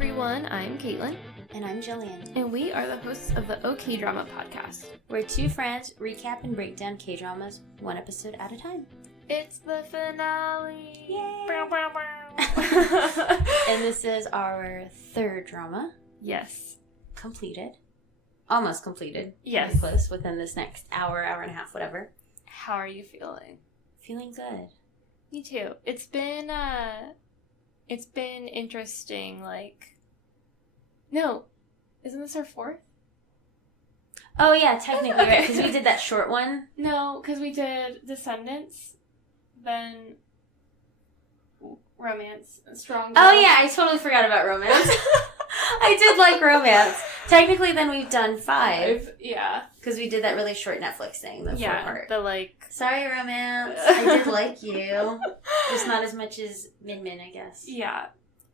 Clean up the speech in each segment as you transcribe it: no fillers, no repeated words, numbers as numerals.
everyone, I'm Caitlin. And I'm Jillian. And we are the hosts of the OK Drama podcast. We're two friends recap and break down K-dramas one episode at a time. It's the finale! Yay! Bow, bow, bow. And this is our third drama. Yes. Completed. Almost completed. Yes. Very close within this next hour and a half, whatever. How are you feeling? Feeling good. Me too. It's been interesting, like... No. Isn't this our fourth? Oh, yeah, technically, right, because we did that short one. No, because we did Descendants, then Romance, Strong. Oh, yeah, I totally forgot about Romance. I did like Romance. Technically, then we've done 5. Yeah. Because we did that really short Netflix thing, the 4-part. The, like... Sorry, Romance. I did like you. Just not as much as Min Min, I guess. Yeah.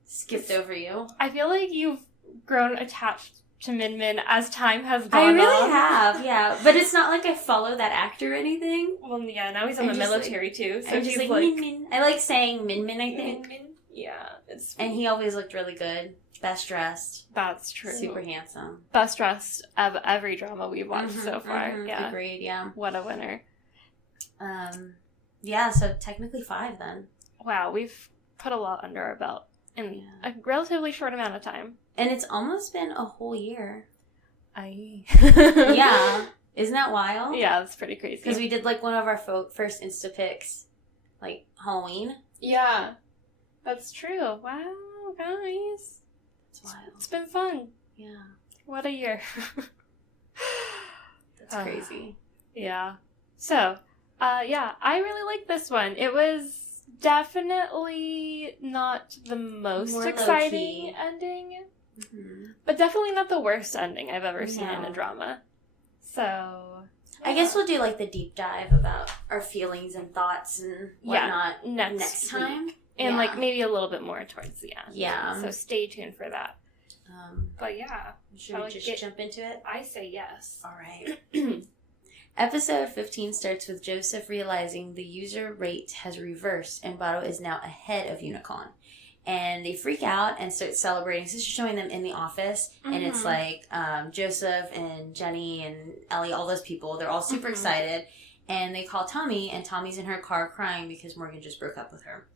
Skipped over you. I feel like you've grown attached to Min Min as time has gone on. I really have, yeah. But it's not like I follow that actor or anything. Well, yeah, now he's on the military, too. So I'm he's just like, Min Min. I like saying Min Min, I think. Min Min? Yeah, it's sweet. And he always looked really good. Best dressed. That's true. Super handsome. Best dressed of every drama we've watched so far. Yeah. Agreed, yeah. What a winner. Yeah, so technically 5 then. Wow, we've put a lot under our belt in a relatively short amount of time. And it's almost been a whole year. Yeah. Isn't that wild? Yeah, that's pretty crazy. Because we did like one of our first Insta pics, like Halloween. Yeah. That's true. Wow, guys. It's wild. It's been fun. Yeah. What a year. That's crazy. Yeah. So, yeah, I really like this one. It was definitely not the most More exciting low-key. ending, but definitely not the worst ending I've ever seen in a drama. So, I guess we'll do like the deep dive about our feelings and thoughts and whatnot next time. And like maybe a little bit more towards the end. Yeah. So stay tuned for that. But yeah. Should we just jump into it? I say yes. All right. Episode 15 starts with Joseph realizing the user rate has reversed and Bato is now ahead of Unicorn. And they freak out and start celebrating. So she's showing them in the office. And it's like Joseph and Jenny and Ellie, all those people. They're all super excited. And they call Tommy. And Tommy's in her car crying because Morgan just broke up with her.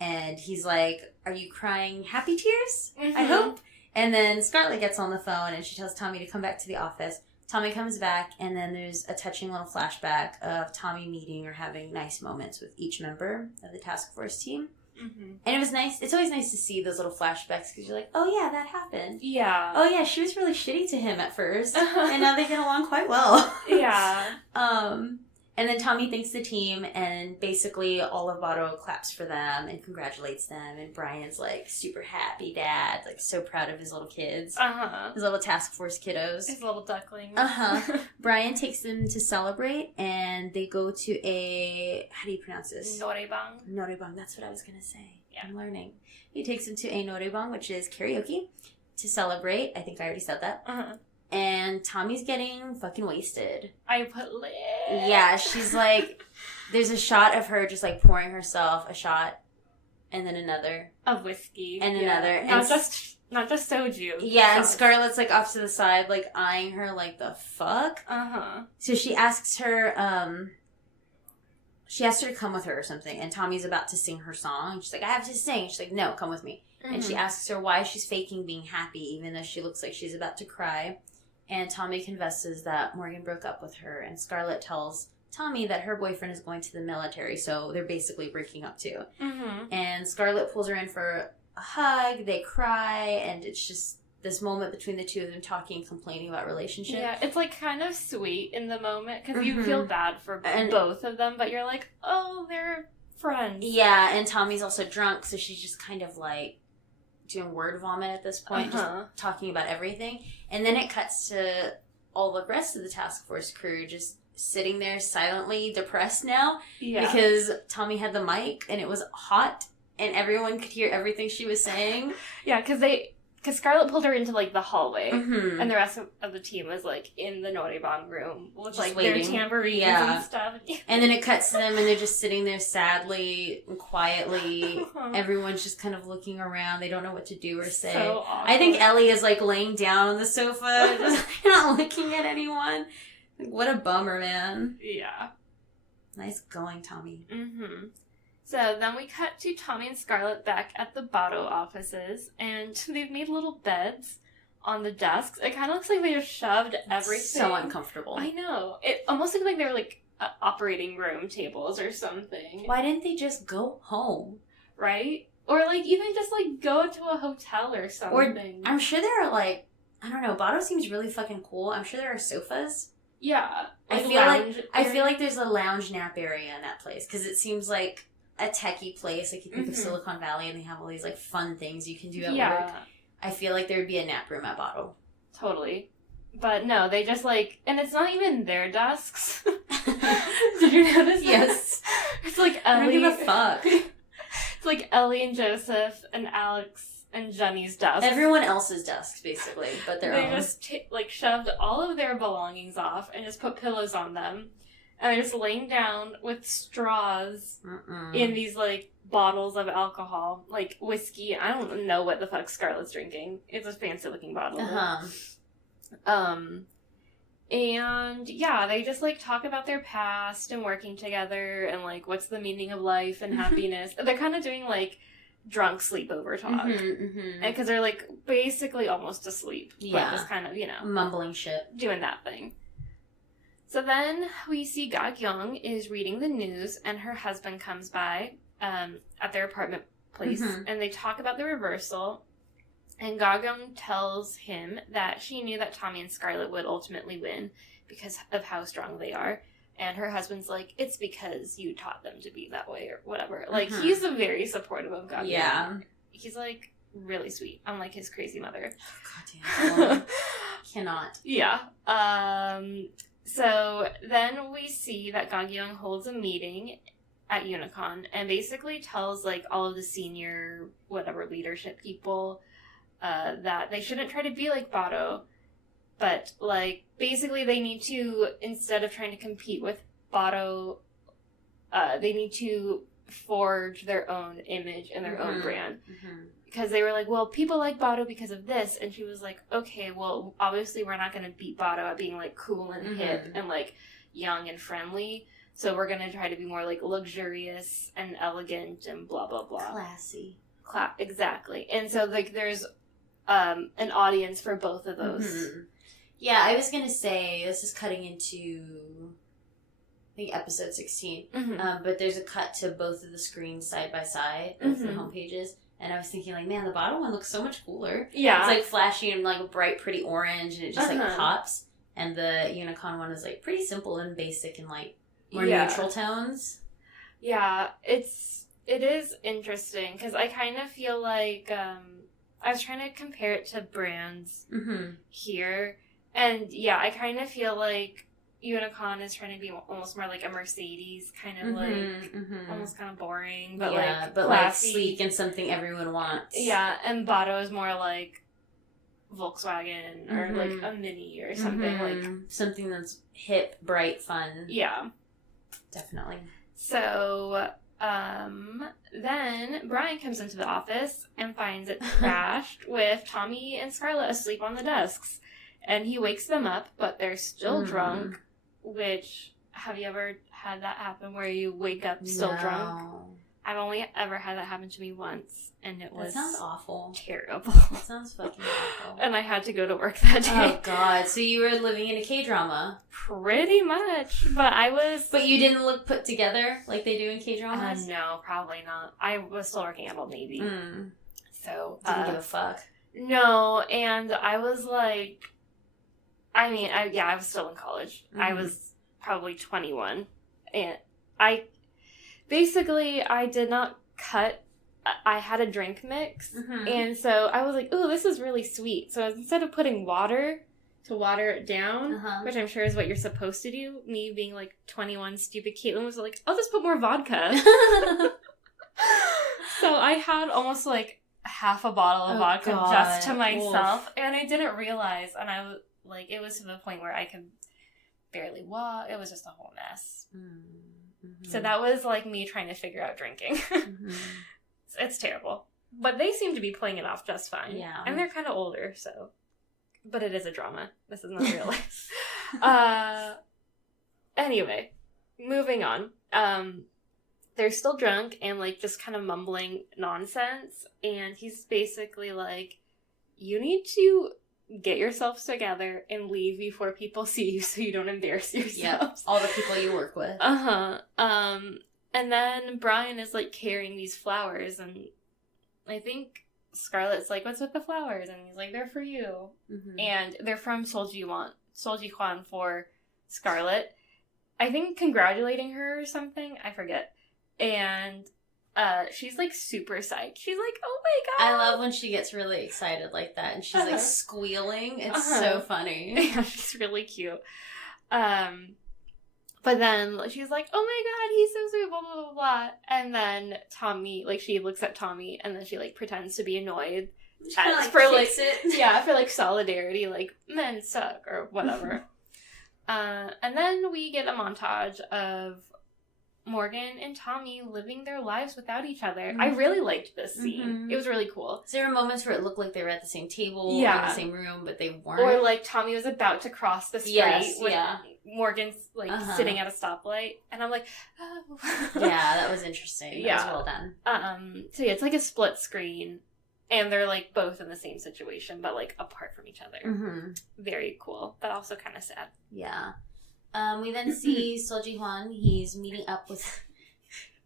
And he's like, are you crying happy tears? I hope. And then Scarlett gets on the phone and she tells Tommy to come back to the office. Tommy comes back, and then there's a touching little flashback of Tommy meeting or having nice moments with each member of the task force team. And it was nice. It's always nice to see those little flashbacks because you're like, oh, yeah, that happened. Yeah. Oh, yeah, she was really shitty to him at first, and now they get along quite well. Yeah. And then Tommy thanks the team, and basically all of Bato claps for them and congratulates them. And Brian's like super happy dad, like so proud of his little kids, his little task force kiddos, his little ducklings. Brian takes them to celebrate, and they go to a, how do you pronounce this? Norebang. Norebang. That's what I was gonna say. Yeah. I'm learning. He takes them to a Norebang, which is karaoke, to celebrate. I think I already said that. And Tommy's getting fucking wasted. I put lit. Yeah, she's like, there's a shot of her just like pouring herself a shot, and then another of whiskey, and another, not just soju. Yeah, and Scarlett's like off to the side, like eyeing her, like the fuck. So she asks her, to come with her or something, and Tommy's about to sing her song. She's like, I have to sing. She's like, no, come with me. And she asks her why she's faking being happy, even though she looks like she's about to cry. And Tommy confesses that Morgan broke up with her, and Scarlett tells Tommy that her boyfriend is going to the military, so they're basically breaking up too. And Scarlett pulls her in for a hug, they cry, and it's just this moment between the two of them talking and complaining about relationship. Yeah, it's like kind of sweet in the moment, because you feel bad for both of them, but you're like, oh, they're friends. Yeah, and Tommy's also drunk, so she's just kind of like doing word vomit at this point, just talking about everything. And then it cuts to all the rest of the task force crew just sitting there silently depressed now because Tommy had the mic and it was hot and everyone could hear everything she was saying. Yeah, because because Scarlett pulled her into, like, the hallway, Mm-hmm. and the rest of the team was, like, in the Noraebang room with, Just like, waiting. their tambourines Yeah. and stuff. And then it cuts to them, and they're just sitting there sadly and quietly. Everyone's just kind of looking around. They don't know what to do or say. So awkward. I think Ellie is, like, laying down on the sofa, just not looking at anyone. Like, what a bummer, man. Yeah. Nice going, Tommy. Mm-hmm. So then we cut to Tommy and Scarlett back at the Botto offices, and they've made little beds on the desks. It kind of looks like they just shoved everything. So uncomfortable. I know. It almost looked like they were, like, operating room tables or something. Why didn't they just go home? Right? Or, like, even just, like, go to a hotel or something. I'm sure there are, like, I don't know, Botto seems really fucking cool. I'm sure there are sofas. Yeah. I feel like there's a lounge nap area in that place, because it seems like a techie place. Like, you think of Silicon Valley, and they have all these, like, fun things you can do at work. I feel like there would be a nap room at Botto. Totally. But no, they just, like, and it's not even their desks. Did you notice that? Yes. It's like I don't Ellie. give a fuck. It's like Ellie and Joseph and Alex and Jenny's desks. Everyone else's desks, basically, but their They own. just, like, shoved all of their belongings off and just put pillows on them. And they're just laying down with straws in these, like, bottles of alcohol. Like, whiskey. I don't know what the fuck Scarlett's drinking. It's a fancy-looking bottle. And, yeah, they just, like, talk about their past and working together and, like, what's the meaning of life and happiness. They're kind of doing, like, drunk sleepover talk. Because they're, like, basically almost asleep. Yeah. But just kind of, you know. Mumbling shit. Doing that thing. So then we see Ga Kyung is reading the news, and her husband comes by at their apartment place, and they talk about the reversal. And Ga Kyung tells him that she knew that Tommy and Scarlett would ultimately win because of how strong they are. And her husband's like, it's because you taught them to be that way or whatever. Like, he's very supportive of Ga Kyung. Yeah. He's, like, really sweet, unlike his crazy mother. Oh, goddamn. Cannot. Yeah. So then we see that Ga Kyung holds a meeting at Unicon and basically tells, like, all of the senior whatever leadership people that they shouldn't try to be like Botto, but, like, basically they need to, instead of trying to compete with Botto, they need to forge their own image and their own brand. Because they were like, well, people like Botto because of this. And she was like, okay, well, obviously we're not going to beat Botto at being, like, cool and hip and, like, young and friendly. So we're going to try to be more, like, luxurious and elegant and blah, blah, blah. Classy. Exactly. And so, like, there's an audience for both of those. Yeah, I was going to say, this is cutting into, I think, episode 16. But there's a cut to both of the screens side by side, both the homepages. And I was thinking, like, man, the bottom one looks so much cooler. Yeah. It's, like, flashy and, like, bright, pretty orange, and it just, like, pops. And the Unicon one is, like, pretty simple and basic and, like, more neutral tones. Yeah, it is interesting, because I kind of feel like, I was trying to compare it to brands here. And, yeah, I kind of feel like Unicon is trying to be almost more like a Mercedes, kind of like almost kind of boring, but like but classy. Like sleek and something everyone wants. Yeah, and Botto is more like Volkswagen or like a Mini or something like something that's hip, bright, fun. Yeah, definitely. So then Brian comes into the office and finds it crashed with Tommy and Scarlett asleep on the desks, and he wakes them up, but they're still drunk. Which, have you ever had that happen where you wake up still drunk? I've only ever had that happen to me once, and it was... That sounds awful. Terrible. That sounds fucking awful. And I had to go to work that day. Oh, God. So you were living in a K-drama? Pretty much. But I was... But you didn't look put together like they do in K-dramas? No, probably not. I was still working at Old Navy. So... Didn't give a fuck. No, and I was like... I mean, I was still in college. I was probably 21. And I did not cut. I had a drink mix. And so I was like, ooh, this is really sweet. So instead of putting water to water it down, which I'm sure is what you're supposed to do, me being like 21, stupid Caitlin was like, I'll just put more vodka. So I had almost like half a bottle of vodka God. just to myself. Oof. And I didn't realize. And I was like, it was to the point where I could barely walk. It was just a whole mess. Mm-hmm. So that was like me trying to figure out drinking. Mm-hmm. It's terrible. But they seem to be playing it off just fine. Yeah. And they're kind of older, so. But it is a drama. This is not real life. Anyway, moving on. They're still drunk and, like, just kind of mumbling nonsense. And he's basically like, you need to get yourselves together and leave before people see you so you don't embarrass yourselves. Yep. All the people you work with. Uh-huh. And then Brian is, like, carrying these flowers, and I think Scarlett's like, what's with the flowers? And he's like, they're for you. Mm-hmm. And they're from Solji-Hwan for Scarlett. I think congratulating her or something. I forget. And she's, like, super psyched. She's like, oh my god. I love when she gets really excited like that, and she's, like, squealing. It's so funny. Yeah, she's really cute. But then she's like, oh my god, he's so sweet, blah, blah, blah, blah. And then Tommy, like, she looks at Tommy, and then she, like, pretends to be annoyed. She kinda, like, kicks it. Yeah, for, like, solidarity, like, men suck, or whatever. And then we get a montage of Morgan and Tommy living their lives without each other. Mm-hmm. I really liked this scene. Mm-hmm. It was really cool. So there were moments where it looked like they were at the same table or in the same room, but they weren't. Or, like, Tommy was about to cross the street. Yes, with Morgan's, like, sitting at a stoplight. And I'm like, oh. Yeah, that was interesting. That was well done. So, yeah, it's like a split screen. And they're, like, both in the same situation, but, like, apart from each other. Mm-hmm. Very cool, but also kind of sad. Yeah. We then see Solji-Hwan. He's meeting up with...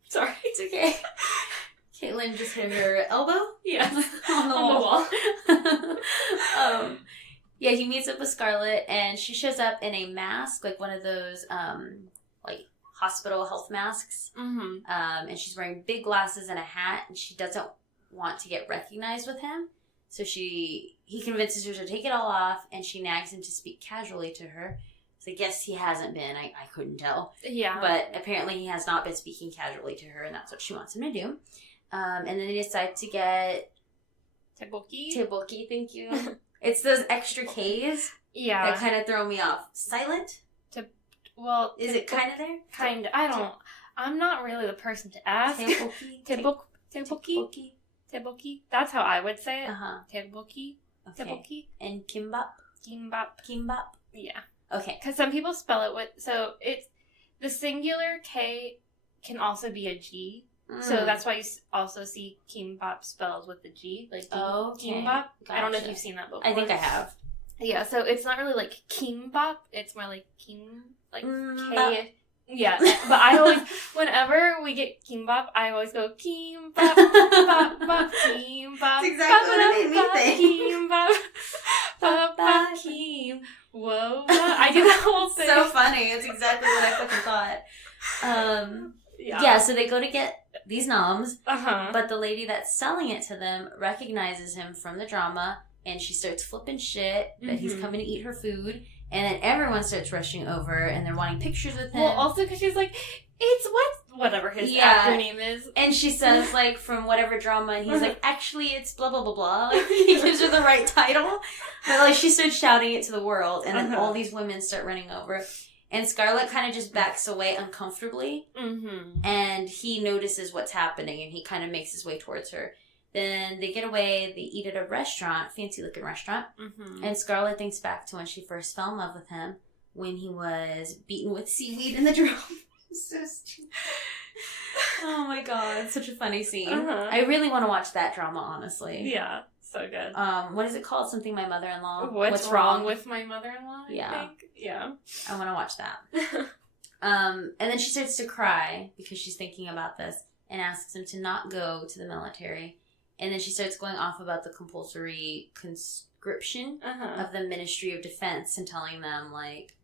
Sorry. It's okay. Caitlin just hit her elbow? Yes. on the wall. Yeah, he meets up with Scarlett, and she shows up in a mask, like one of those, like, hospital health masks. Mm-hmm. And she's wearing big glasses and a hat, and she doesn't want to get recognized with him. So he convinces her to take it all off, and she nags him to speak casually to her. So I guess he hasn't been. I couldn't tell. Yeah. But apparently he has not been speaking casually to her, and that's what she wants him to do. And then they decide to get... Tteokbokki, thank you. It's those extra Ks that kind of throw me off. Silent? Is it kind of there? Kind of. I'm not really the person to ask. Tteokbokki. Tteokbokki. That's how I would say it. Tteokbokki. Okay. Tteokbokki. And kimbap? Kimbap. Yeah. Okay. Because some people spell it with... So, it's... The singular K can also be a G. So that's why you also see kimbap spelled with the G. Like, kimbap. Gotcha. I don't know if you've seen that before. I think I have. Yeah, so it's not really like kimbap. It's more like K... Yeah, but I always, whenever we get kimbap, I always go kimbap, bop, bop, kimbap. That's exactly what it made me think. Kimbap, bop, bop, kim. Whoa, I do that whole thing. So funny. It's exactly what I fucking thought. Yeah, so they go to get these noms, but the lady that's selling it to them recognizes him from the drama, and she starts flipping shit that he's coming to eat her food. And then everyone starts rushing over, and they're wanting pictures with him. Well, also because she's like, it's whatever his actor name is. And she says, like, from whatever drama, and he's like, actually, it's blah, blah, blah, blah. Like, he gives her the right title. But, like, she starts shouting it to the world, and then all these women start running over. And Scarlett kind of just backs away uncomfortably. Mm-hmm. And he notices what's happening, and he kind of makes his way towards her. Then they get away, they eat at a restaurant, fancy-looking restaurant, and Scarlett thinks back to when she first fell in love with him, when he was beaten with seaweed in the drum. So stupid. Oh my god, such a funny scene. I really want to watch that drama, honestly. Yeah, so good. What is it called? Something My Mother-in-Law? What's wrong with My Mother-in-Law, I think? Yeah. I want to watch that. And then she starts to cry because she's thinking about this and asks him to not go to the military. And then she starts going off about the compulsory conscription of the Ministry of Defense and telling them, like,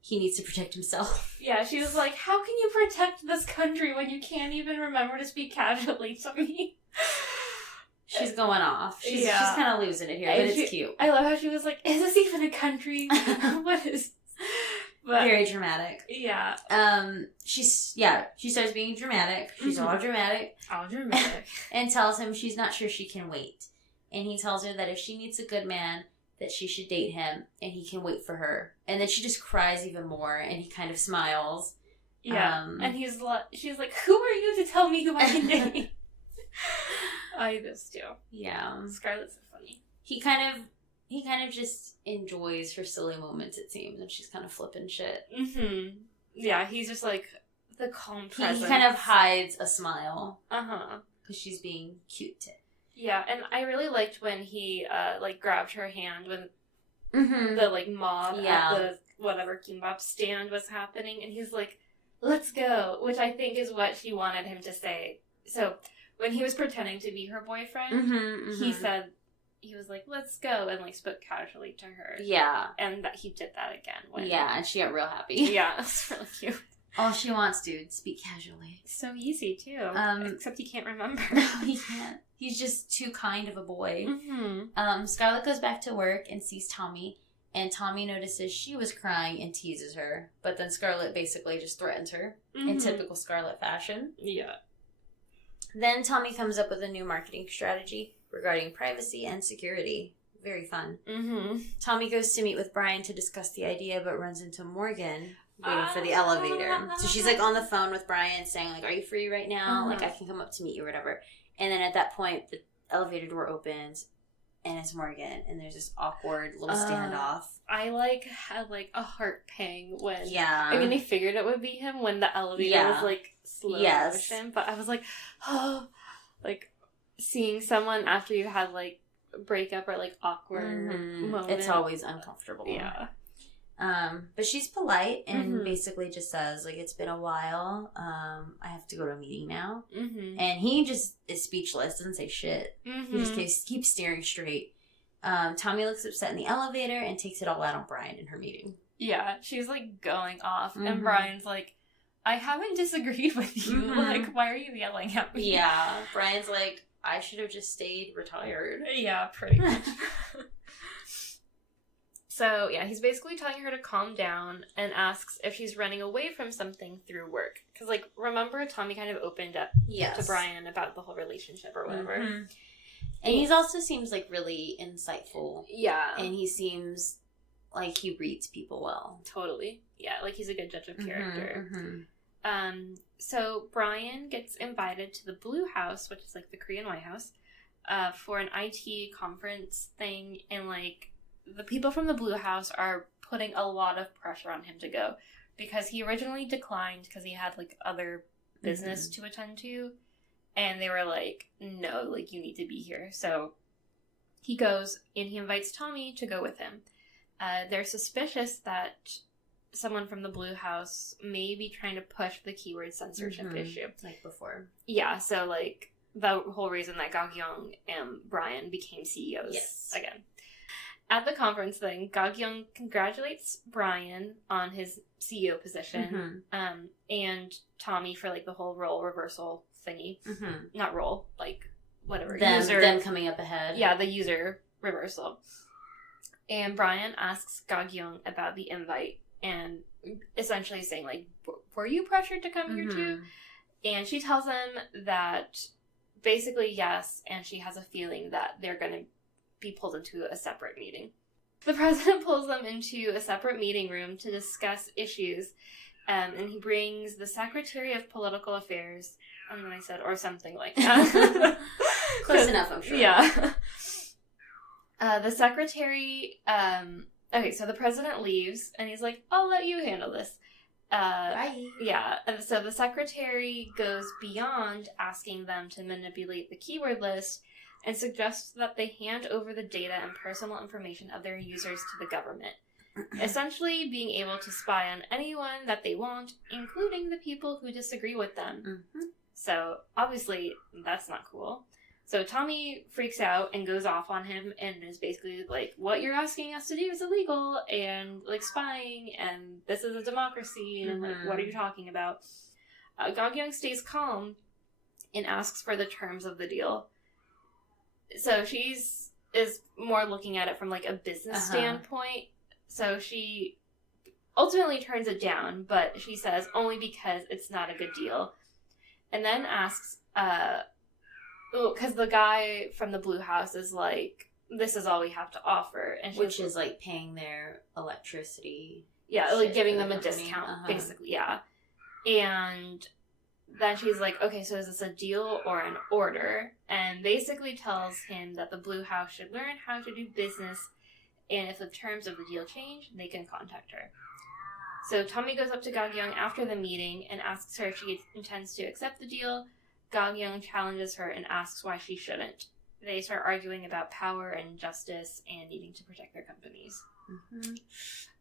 he needs to protect himself. Yeah, she was like, how can you protect this country when you can't even remember to speak casually to me? She's going off. She's kind of losing it here, but it's cute. I love how she was like, is this even a country? What is... But, very dramatic. Yeah. She starts being dramatic. She's all dramatic. All dramatic. And tells him she's not sure she can wait. And he tells her that if she needs a good man, that she should date him, and he can wait for her. And then she just cries even more, and he kind of smiles. Yeah. And she's like, who are you to tell me who I can date? I just do. Yeah. Scarlett's so funny. He kind of just enjoys her silly moments, it seems, and she's kind of flipping shit. Mm-hmm. Yeah, he's just like the calm presence. He kind of hides a smile. Uh-huh. Because she's being cute. Yeah, and I really liked when he, grabbed her hand when Mm-hmm. the, mob at the whatever kimbap stand was happening, and he's like, let's go, which I think is what she wanted him to say. So, when he was pretending to be her boyfriend, he said, he was like, let's go, and, spoke casually to her. Yeah. And that he did that again. And she got real happy. Yeah, it's really cute. All she wants, dude, speak casually. So easy, too. Except he can't remember. No, he can't. He's just too kind of a boy. Mm-hmm. Scarlett goes back to work and sees Tommy, and Tommy notices she was crying and teases her, but then Scarlett basically just threatens her in typical Scarlett fashion. Yeah. Then Tommy comes up with a new marketing strategy regarding privacy and security. Very fun. Mm-hmm. Tommy goes to meet with Brian to discuss the idea, but runs into Morgan waiting for the elevator. So she's on the phone with Brian saying, are you free right now? I can come up to meet you or whatever. And then at that point, the elevator door opens, and it's Morgan, and there's this awkward little standoff. I had a heart pang when I figured it would be him when the elevator was slow motion, but I was like, oh, seeing someone after you had breakup or awkward moment. It's always uncomfortable. Yeah. But she's polite and basically just says, it's been a while. I have to go to a meeting now. Mm-hmm. And he just is speechless, doesn't say shit. He just keeps staring straight. Tommy looks upset in the elevator and takes it all out on Brian in her meeting. Yeah, she's going off, and Brian's like, I haven't disagreed with you. Why are you yelling at me? Yeah, Brian's like, I should have just stayed retired. Yeah, pretty much. So, yeah, he's basically telling her to calm down and asks if she's running away from something through work. Because, remember Tommy kind of opened up to Brian about the whole relationship or whatever. Mm-hmm. And he also seems, really insightful. Yeah. And he seems like he reads people well. Totally. Yeah, he's a good judge of character. So Brian gets invited to the Blue House, which is, the Korean White House, for an IT conference thing, and, the people from the Blue House are putting a lot of pressure on him to go because he originally declined because he had other business to attend to, and they were like, no, you need to be here. So he goes and he invites Tommy to go with him. They're suspicious that someone from the Blue House may be trying to push the keyword censorship issue. Before. Yeah, so the whole reason that Ga-kyung and Brian became CEOs again. At the conference thing, Ga-kyung congratulates Brian on his CEO position, and Tommy for the whole role reversal thingy. Not role, whatever. Them coming up ahead. Yeah, the user reversal. And Brian asks Ga-kyung about the invite, and essentially saying, were you pressured to come here too? And she tells him that basically yes, and she has a feeling that they're going to be pulled into a separate meeting. The president pulls them into a separate meeting room to discuss issues, and he brings the Secretary of Political Affairs, and then I said, or something like that. Close enough, I'm sure. Yeah. The secretary, okay, so the president leaves, and he's like, I'll let you handle this. Bye. Yeah, and so the secretary goes beyond asking them to manipulate the keyword list and suggests that they hand over the data and personal information of their users to the government, essentially being able to spy on anyone that they want, including the people who disagree with them. So, obviously, that's not cool. So Tommy freaks out and goes off on him and is basically like, what you're asking us to do is illegal, and spying, and this is a democracy, and what are you talking about? Ga-kyung stays calm and asks for the terms of the deal. So is more looking at it from a business standpoint. So she ultimately turns it down, but she says only because it's not a good deal. And then asks, because the guy from the Blue House is like, this is all we have to offer. And which is like paying their electricity. Yeah, like giving them a company. discount, basically, yeah. And then she's like, okay, so is this a deal or an order? And basically tells him that the Blue House should learn how to do business, and if the terms of the deal change, they can contact her. So Tommy goes up to Gagyeong after the meeting and asks her if she intends to accept the deal. Gagyeong challenges her and asks why she shouldn't. They start arguing about power and justice and needing to protect their companies. Mm-hmm.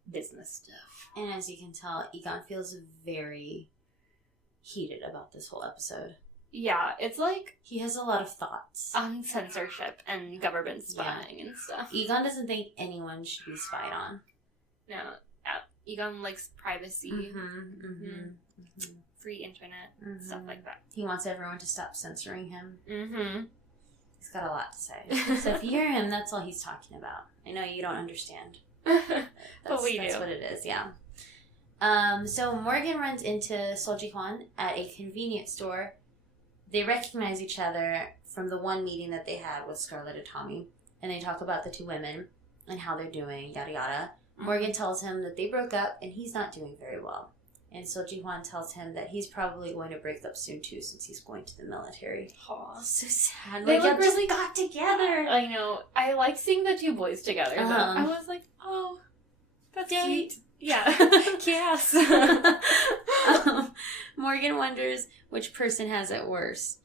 Business stuff. And as you can tell, Egon feels very heated about this whole episode. Yeah, it's like... he has a lot of thoughts. On censorship and government spying and stuff. Egon doesn't think anyone should be spied on. No. Egon likes privacy. Free internet. Stuff like that. He wants everyone to stop censoring him. He's got a lot to say. So if you hear him, that's all he's talking about. I know you don't understand. But we do. That's what it is, yeah. So Morgan runs into Sol Ji-hwan at a convenience store. They recognize each other from the one meeting that they had with Scarlett and Tommy. And they talk about the two women and how they're doing, yada yada. Morgan tells him that they broke up and he's not doing very well. And Sol Ji-hwan tells him that he's probably going to break up soon too, since he's going to the military. Aww. So sad. They like, really got together. I know. I like seeing the two boys together, though. I was like, oh, that's sweet. Yeah. Yes. Morgan wonders which person has it worse.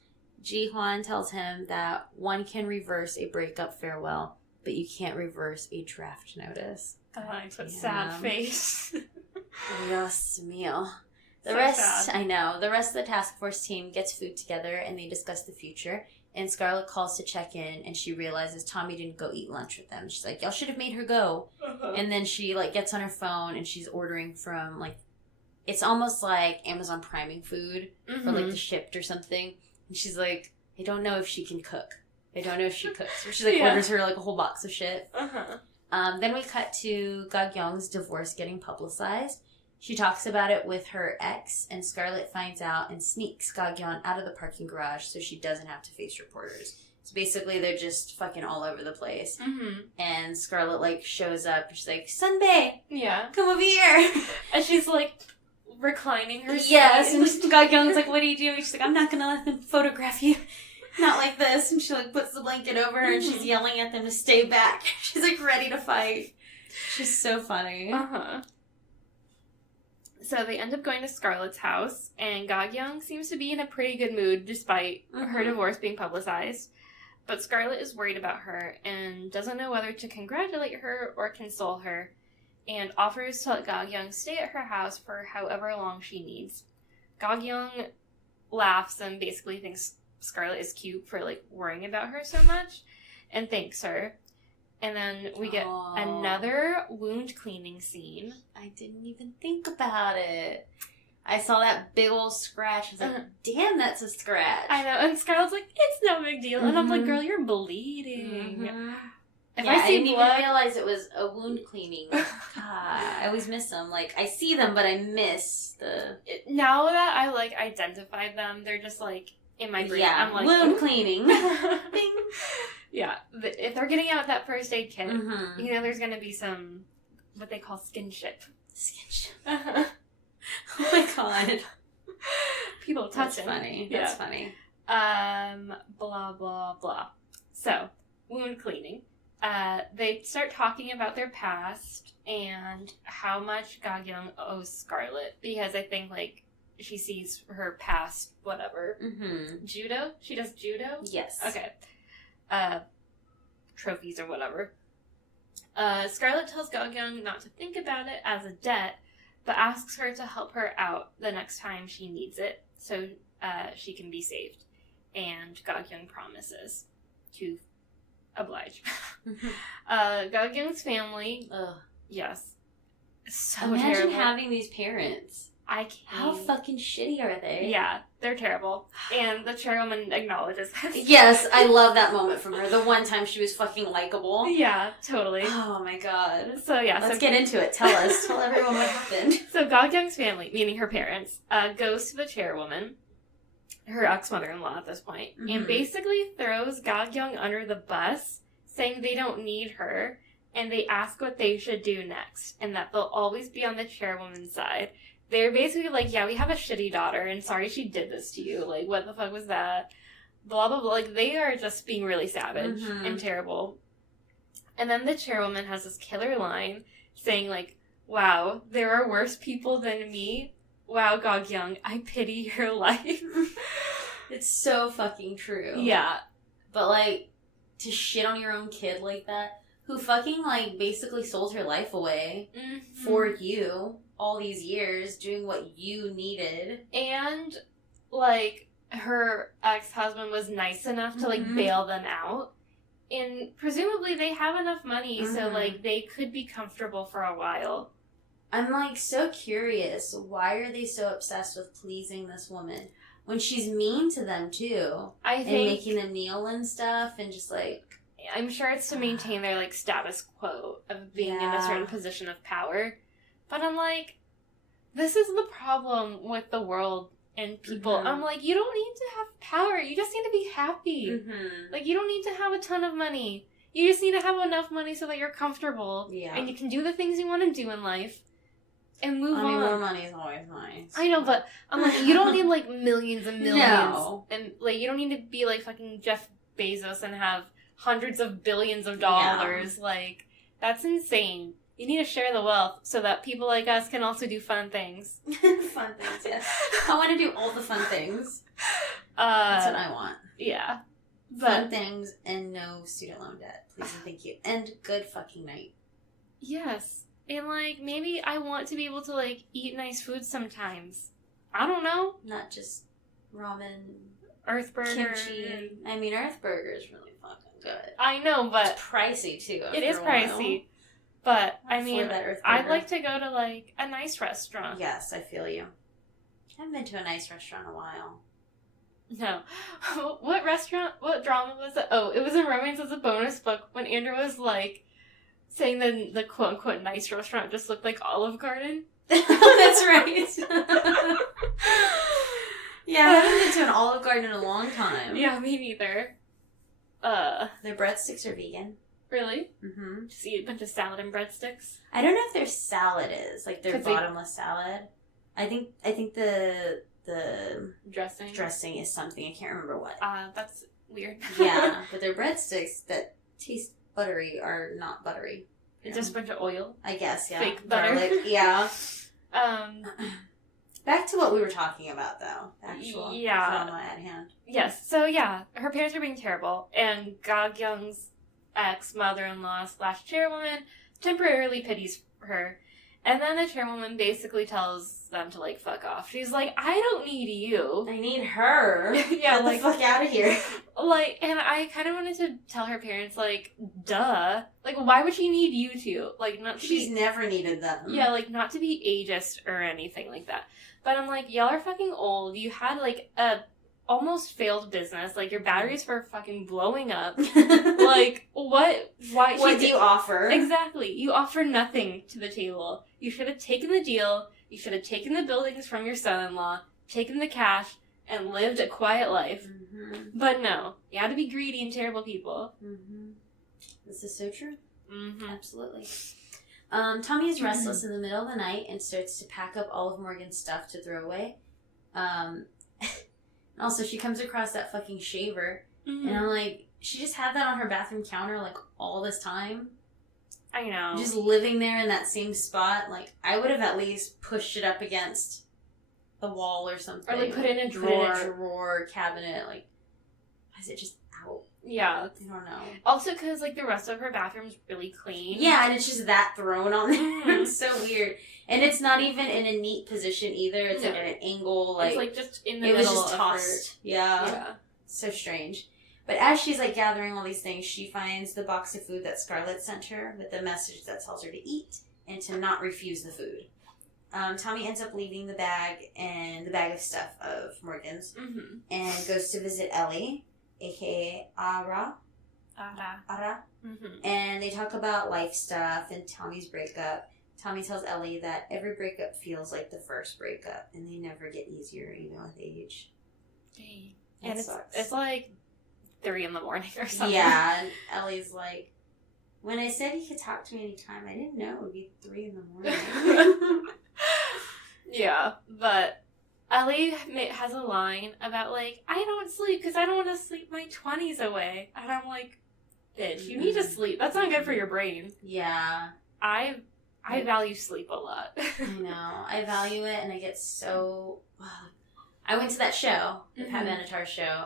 Ji-hwan tells him that one can reverse a breakup farewell, but you can't reverse a draft notice. I put sad face. Dios mío. The So rest, sad. I know, the rest of the task force team gets food together and they discuss the future. And Scarlett calls to check in and she realizes Tommy didn't go eat lunch with them. She's like, y'all should have made her go. And then she like gets on her phone and she's ordering from like, it's almost like Amazon priming food for like the Shipped or something. And she's like, I don't know if she can cook. I don't know if she cooks. So she like orders her like a whole box of shit. Then we cut to Gagyeong's divorce getting publicized. She talks about it with her ex, and Scarlett finds out and sneaks Gagyeong out of the parking garage so she doesn't have to face reporters. So basically, they're just fucking all over the place. And Scarlett, like, shows up, and she's like, Sunbae! Yeah. Come over here! And she's, like, reclining her seat. Yes, and Gagyeong's like, what are you doing? She's like, I'm not gonna let them photograph you. Not like this. And she, like, puts the blanket over her, and she's yelling at them to stay back. She's, like, ready to fight. She's so funny. So they end up going to Scarlett's house, and Gagyeong seems to be in a pretty good mood despite her divorce being publicized. But Scarlett is worried about her and doesn't know whether to congratulate her or console her, and offers to let Gagyeong stay at her house for however long she needs. Gagyeong laughs and basically thinks Scarlett is cute for, like, worrying about her so much, and thanks her. And then we get another wound cleaning scene. I didn't even think about it. I saw that big old scratch. I was like, damn, that's a scratch. I know. And Scarlett's like, it's no big deal. And I'm like, girl, you're bleeding. If Yeah, I see didn't blood... even realize it was a wound cleaning. God, I always miss them. Like, I see them, but I miss the... Now that I, like, identified them, they're just, like, in my brain. Yeah, I'm like, wound cleaning. Bing. Yeah, if they're getting out that first aid kit, you know there's going to be some, what they call skinship. Skinship. Oh my god. People touching. That's funny. That's funny. Blah, blah, blah. So, wound cleaning. They start talking about their past and how much Gagyeong owes Scarlett, because I think, like, she sees her past, whatever. Judo? She does judo? Yes. Okay. Trophies or whatever. Scarlett tells Gagyeong not to think about it as a debt, but asks her to help her out the next time she needs it, so she can be saved. And Gagyeong promises to oblige. Gagyeong's family, yes, so Imagine terrible. having these parents. I can't. How fucking shitty are they? Yeah, they're terrible. And the chairwoman acknowledges this. Yes, I love that moment from her. The one time she was fucking likable. Yeah, totally. Oh my god. So yeah, let's get into it. Tell us. Tell everyone what happened. So Gog-Young's family, meaning her parents, goes to the chairwoman, her ex-mother-in-law at this point, and basically throws Gog-Young under the bus, saying they don't need her, and they ask what they should do next, and that they'll always be on the chairwoman's side. They're basically like, yeah, we have a shitty daughter, and sorry she did this to you. Like, what the fuck was that? Blah, blah, blah. Like, they are just being really savage and terrible. And then the chairwoman has this killer line saying, like, wow, there are worse people than me. Wow, Gog-Young, I pity your life. It's so fucking true. Yeah. But, like, to shit on your own kid like that, who fucking, like, basically sold her life away for you all these years, doing what you needed. And, like, her ex-husband was nice enough to, like, bail them out. And presumably they have enough money, so, like, they could be comfortable for a while. I'm, like, so curious. Why are they so obsessed with pleasing this woman? When she's mean to them, too. I think... And making them kneel and stuff, and just, like... I'm sure it's to maintain their, like, status quo of being in a certain position of power. But I'm like, this is the problem with the world and people. I'm like, you don't need to have power. You just need to be happy. Like, you don't need to have a ton of money. You just need to have enough money so that you're comfortable. Yeah. And you can do the things you want to do in life. And move on. More money is always nice. I know, but I'm like, you don't need, like, millions and millions. No. And, like, you don't need to be, like, fucking Jeff Bezos and have hundreds of billions of dollars. Yeah. Like, that's insane. You need to share the wealth so that people like us can also do fun things. Fun things, yes. I want to do all the fun things. That's what I want. Yeah. Fun things and no student loan debt. Please and thank you. And good fucking night. Yes. And, like, maybe I want to be able to, like, eat nice food sometimes. I don't know. Not just ramen, Earth Burger. Kimchi. I mean, Earth Burger is really fucking good. I know, but... It's pricey, too. It is pricey. But, I mean, I'd like to go to, like, a nice restaurant. Yes, I feel you. I haven't been to a nice restaurant in a while. No. What restaurant, what drama was it? Oh, it was in Romance as a Bonus Book when Andrew was, like, saying the quote-unquote nice restaurant just looked like Olive Garden. That's right. Yeah, I haven't been to an Olive Garden in a long time. Yeah, me neither. Their breadsticks are vegan. Really? Just eat a bunch of salad and breadsticks? I don't know if their salad is, like, their bottomless salad. I think the dressing is something. I can't remember what. That's weird. Yeah, but their breadsticks that taste buttery are not buttery. It's just a bunch of oil. I guess, yeah. Fake butter. Garlic, yeah. Back to what we were talking about, though. The actual drama at hand. Yes. So, yeah, her parents are being terrible, and Gog-Young's ex-mother-in-law/chairwoman temporarily pities her. And then the chairwoman basically tells them to, like, fuck off. She's like, I don't need you. I need her. Yeah, get like, the fuck out of here. Like, and I kind of wanted to tell her parents, like, duh. Like, why would she need you two? Like, not to She's never needed them. Yeah, like, not to be ageist or anything like that. But I'm like, y'all are fucking old. You had, like, a almost failed business. Like, your batteries were fucking blowing up. Like, what? Why? What do you offer? Exactly. You offer nothing to the table. You should have taken the deal. You should have taken the buildings from your son-in-law, taken the cash, and lived a quiet life. But no. You had to be greedy and terrible people. This is so true. Absolutely. Tommy is restless in the middle of the night and starts to pack up all of Morgan's stuff to throw away. Also, she comes across that fucking shaver, and I'm like, she just had that on her bathroom counter, like, all this time. I know. Just living there in that same spot. Like, I would have at least pushed it up against the wall or something. Or, like, put it in a drawer. Cabinet. Like, why is it just out? Yeah. I don't know. Also, because, like, the rest of her bathroom's really clean. Yeah, and it's just that thrown on there. It's so weird. And it's not even in a neat position either. It's like at an angle. Like, it's, like, just in the middle. It was just tossed. Yeah. So strange. But as she's, like, gathering all these things, she finds the box of food that Scarlett sent her with the message that tells her to eat and to not refuse the food. Tommy ends up leaving the bag of stuff of Morgan's and goes to visit Ellie, aka Ara. And they talk about life stuff and Tommy's breakup. Tommy tells Ellie that every breakup feels like the first breakup, and they never get easier, even with age. Dang. And it's like 3 a.m. or something. Yeah, and Ellie's like, when I said he could talk to me anytime, I didn't know it would be 3 a.m. Yeah, but Ellie has a line about, like, I don't sleep because I don't want to sleep my 20s away. And I'm like, bitch, you need to sleep. That's not good for your brain. Yeah. I value sleep a lot. I know. I value it, and I get so... I went to that show, the Pat Benatar show,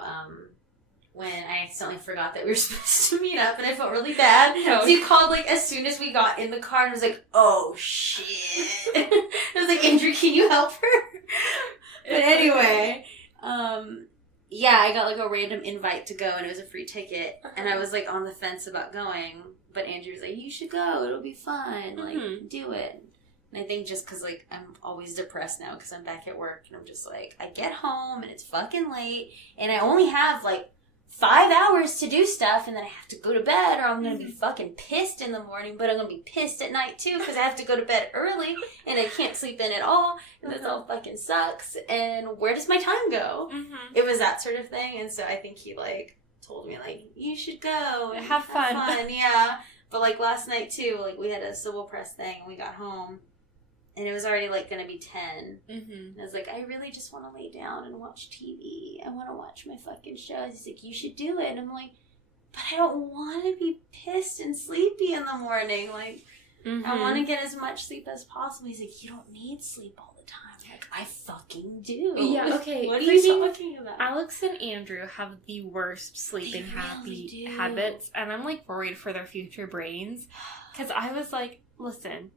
when I accidentally forgot that we were supposed to meet up, and I felt really bad. So he called, like, as soon as we got in the car, and was like, oh, shit. I was like, Andrew, can you help her? But anyway, yeah, I got, like, a random invite to go, and it was a free ticket, and I was, like, on the fence about going, but Andrew was like, you should go, it'll be fun, like, do it. And I think just because, like, I'm always depressed now because I'm back at work, and I'm just like, I get home, and it's fucking late, and I only have, like, 5 hours to do stuff, and then I have to go to bed, or I'm going to be fucking pissed in the morning, but I'm going to be pissed at night, too, because I have to go to bed early, and I can't sleep in at all, and this all fucking sucks, and where does my time go? It was that sort of thing, and so I think he, like, told me, like, you should go, and have fun. Yeah, but, like, last night, too, like, we had a civil press thing, and we got home, and it was already, like, going to be 10. And I was like, I really just want to lay down and watch TV. I want to watch my fucking shows. He's like, you should do it. And I'm like, but I don't want to be pissed and sleepy in the morning. Like, I want to get as much sleep as possible. He's like, you don't need sleep all the time. I'm like, I fucking do. Yeah, okay. What are you talking about? Alex and Andrew have the worst sleeping habits. And I'm, like, worried for their future brains. Because I was like, listen,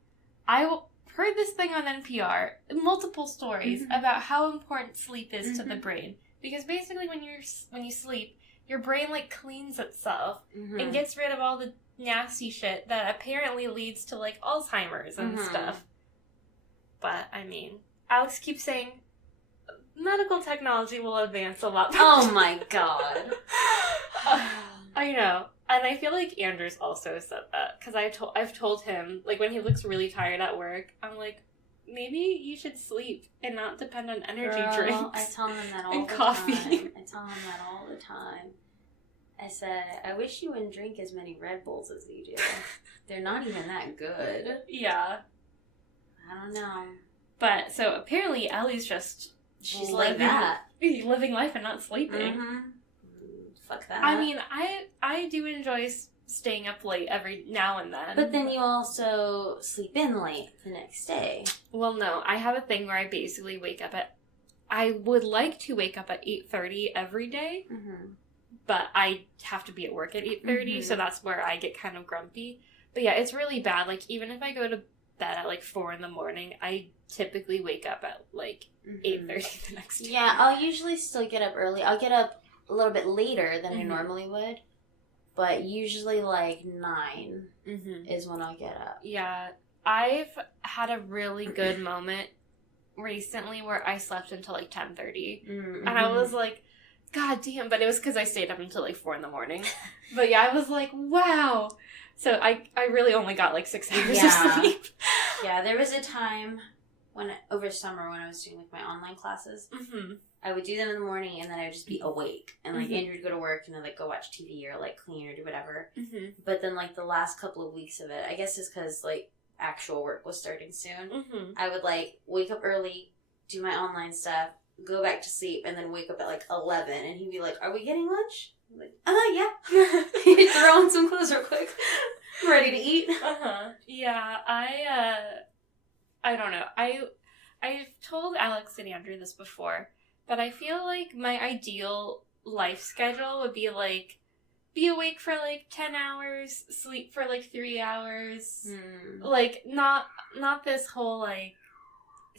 heard this thing on NPR, multiple stories about how important sleep is to the brain. Because basically when you sleep, your brain, like, cleans itself and gets rid of all the nasty shit that apparently leads to, like, Alzheimer's and stuff. But, I mean, Alex keeps saying medical technology will advance a lot. Oh my god. I know. And I feel like Andrew's also said that, because I've told him, like, when he looks really tired at work, I'm like, maybe you should sleep and not depend on energy drinks. I tell him that all and the coffee. time. I tell him that all the time. I said, I wish you wouldn't drink as many Red Bulls as you do. They're not even that good. Yeah. I don't know. But, so apparently Ellie's just... She's like that. Living life and not sleeping. Fuck that. I mean, I do enjoy staying up late every now and then. But then you also sleep in late the next day. Well, no. I have a thing where I basically wake up at... I would like to wake up at 8:30 every day. But I have to be at work at 8:30, so that's where I get kind of grumpy. But yeah, it's really bad. Like, even if I go to bed at, like, 4 in the morning, I typically wake up at, like, 8:30 the next day. Yeah, I'll usually still get up early. I'll get up a little bit later than I normally would, but usually like 9 is when I'll get up. Yeah, I've had a really good moment recently where I slept until like 10:30, and I was like, God damn! But it was because I stayed up until like 4 in the morning. But yeah, I was like, wow. So I really only got like 6 hours of sleep. Yeah, there was a time over summer when I was doing like my online classes. I would do them in the morning, and then I would just be awake. And, like, Andrew would go to work, and I'd, like, go watch TV or, like, clean or do whatever. But then, like, the last couple of weeks of it, I guess it's because, like, actual work was starting soon. I would, like, wake up early, do my online stuff, go back to sleep, and then wake up at, like, 11. And he'd be like, are we getting lunch? I'm like, yeah. He'd throw on some clothes real quick. I'm ready to eat. Yeah, I don't know. I've told Alex and Andrew this before. But I feel like my ideal life schedule would be, like, be awake for, like, 10 hours, sleep for, like, 3 hours. Like, not this whole, like,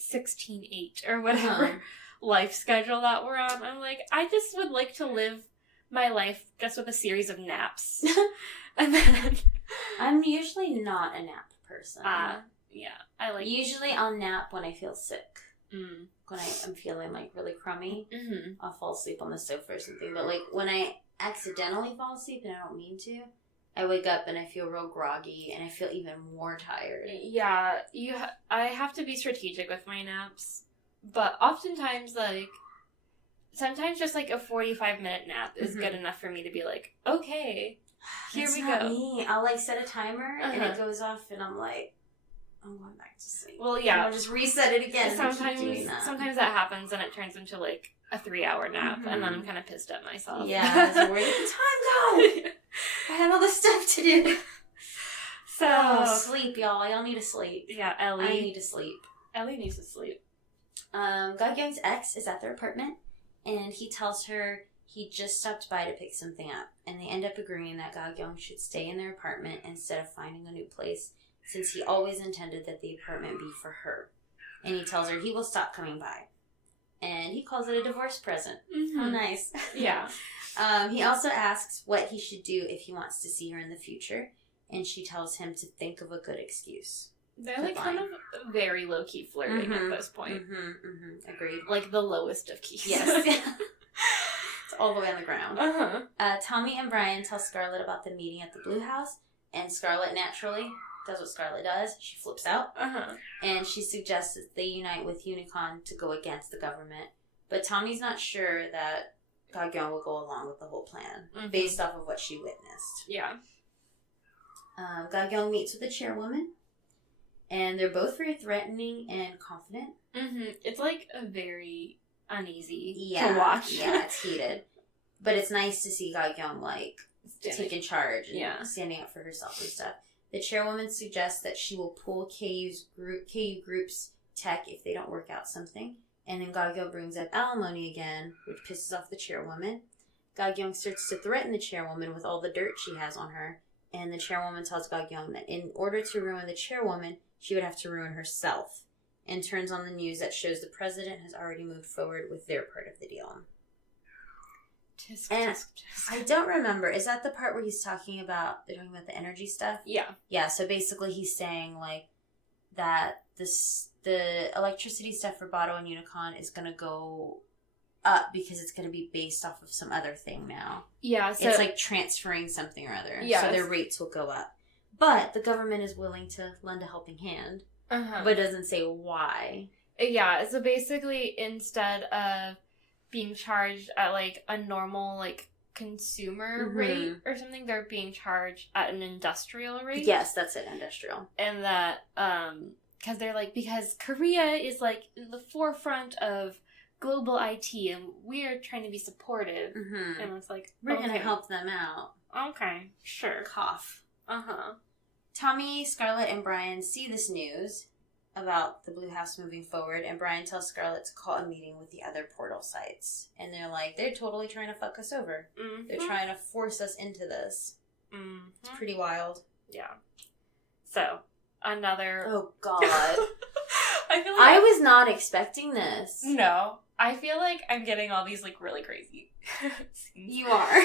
16-8 or whatever life schedule that we're on. I'm like, I just would like to live my life just with a series of naps. And then... I'm usually not a nap person. Yeah, I like. Usually I'll nap when I feel sick. Mm. When I'm feeling like really crummy, Mm-hmm. I'll fall asleep on the sofa or something. But like when I accidentally fall asleep and I don't mean to, I wake up and I feel real groggy and I feel even more tired. Yeah, I have to be strategic with my naps, but oftentimes like. Sometimes just like a 45-minute nap is good enough for me to be like, okay, here we That's go. not me. I'll like set a timer and Uh-huh. it goes off and I'm like, I'm going back to sleep. Well, yeah. And I'll just reset it again. Sometimes, and keep doing that. sometimes that happens and it turns into like a 3-hour nap, and then I'm kind of pissed at myself. Yeah, so where did the time go? I had all this stuff to do. So sleep, y'all. Y'all need to sleep. Yeah, I need to sleep. Ellie needs to sleep. Gagyeong's ex is at their apartment, and he tells her he just stopped by to pick something up, and they end up agreeing that Gagyeong should stay in their apartment instead of finding a new place, since he always intended that the apartment be for her. And he tells her he will stop coming by. And he calls it a divorce present. Mm-hmm. How nice. Yeah. He also asks what he should do if he wants to see her in the future, and she tells him to think of a good excuse. They're like kind of very low-key flirting at this point. Agreed. Like the lowest of keys. Yes. It's all the way on the ground. Uh-huh. Tommy and Brian tell Scarlett about the meeting at the Blue House, and Scarlett naturally does what Scarlett does. She flips out, and she suggests that they unite with Unicon to go against the government. But Tommy's not sure that Gagyeong will go along with the whole plan, based off of what she witnessed. Yeah. Gagyeong meets with the chairwoman, and they're both very threatening and confident. It's like a very uneasy to watch. Yeah, it's heated. But it's nice to see Gagyeong, like, taking charge and standing up for herself and stuff. The chairwoman suggests that she will pull KU Group's tech if they don't work out something. And then Gagyeong brings up alimony again, which pisses off the chairwoman. Gagyeong starts to threaten the chairwoman with all the dirt she has on her. And the chairwoman tells Gagyeong that in order to ruin the chairwoman, she would have to ruin herself. And turns on the news that shows the president has already moved forward with their part of the deal. And I don't remember. Is that the part where he's talking about, they're talking about the energy stuff? Yeah. Yeah, so basically he's saying, like, that the electricity stuff for Botto and Unicon is going to go up because it's going to be based off of some other thing now. Yeah, so... It's like transferring something or other. Yeah. So their rates will go up. But the government is willing to lend a helping hand. But doesn't say why. Yeah, so basically instead of being charged at, like, a normal, like, consumer rate or something, they're being charged at an industrial rate. Yes, that's it, industrial. And that, because they're like, because Korea is, like, in the forefront of global IT, and we're trying to be supportive. And it's like, we're going to help them out. Okay, sure. Cough. Tommy, Scarlett, and Brian see this news about the Blue House moving forward, and Brian tells Scarlett to call a meeting with the other portal sites. And they're like, they're totally trying to fuck us over. They're trying to force us into this. It's pretty wild. Yeah. So, another... Oh, God. I feel like... I was not expecting this. No. I feel like I'm getting all these, like, really crazy scenes. You are.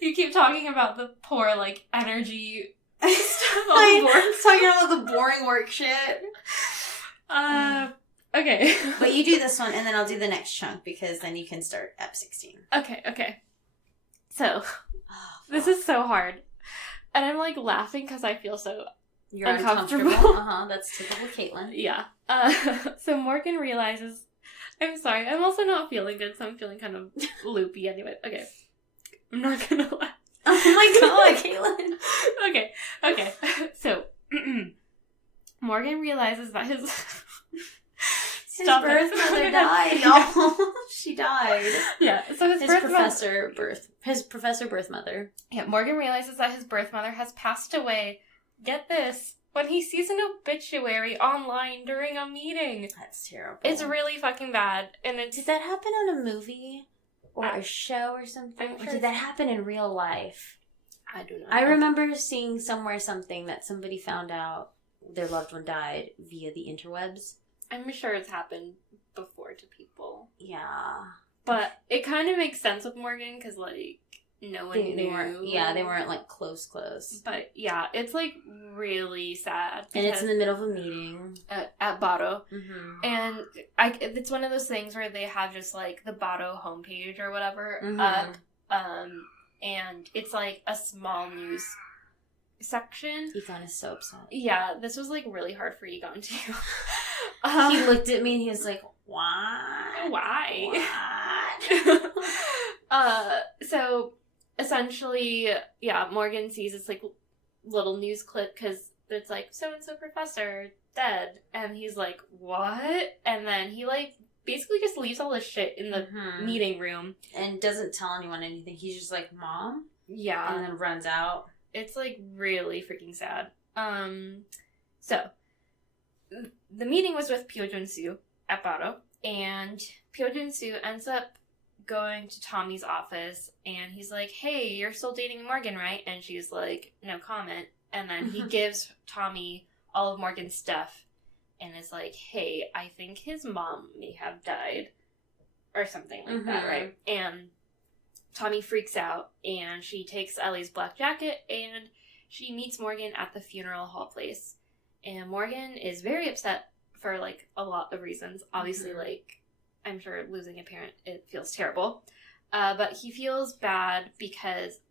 You keep talking about the poor, like, energy... talking about the boring work shit. Okay. But you do this one, and then I'll do the next chunk, because then you can start Ep 16. Okay. So, this is so hard. And I'm, like, laughing because I feel so You're uncomfortable. That's typical Caitlin. Yeah. So Morgan realizes... I'm sorry, I'm also not feeling good, so I'm feeling kind of loopy anyway. Okay. I'm not gonna laugh. Oh my god, Caitlin. Okay. So, Morgan realizes that his birth mother died, y'all. She died. Yeah, so his professor birth mother. Yeah, Morgan realizes that his birth mother has passed away. Get this. When he sees an obituary online during a meeting. That's terrible. It's really fucking bad. And Did that happen on a movie? Or a show or something? Or did that happen in real life? I don't know. I remember seeing somewhere something that somebody found out their loved one died via the interwebs. I'm sure it's happened before to people. Yeah. But it kind of makes sense with Morgan, because, like, no one They knew. weren't. Yeah, they weren't like close. But yeah, it's like really sad. And it's in the middle of a meeting at Bado. Mm-hmm. And it's one of those things where they have just like the Bado homepage or whatever up, and it's like a small news section. Egon is so upset. Yeah, this was like really hard for Egon too. He looked at me and he was like, "Why? So essentially, yeah, Morgan sees this like little news clip because it's like so and so professor dead, and he's like, what? And then he like basically just leaves all this shit in the meeting room and doesn't tell anyone anything. He's just like, Mom, yeah, and then runs out. It's like really freaking sad. So the meeting was with Pyo Jun-soo at Bado, and Pyo Jun-soo ends up going to Tommy's office, and he's like, hey, you're still dating Morgan, right? And she's like, no comment. And then he gives Tommy all of Morgan's stuff and is like, hey, I think his mom may have died or something like that, right? And Tommy freaks out, and she takes Ellie's black jacket, and she meets Morgan at the funeral hall place. And Morgan is very upset for, like, a lot of reasons. Obviously, like, I'm sure losing a parent, it feels terrible. But he feels bad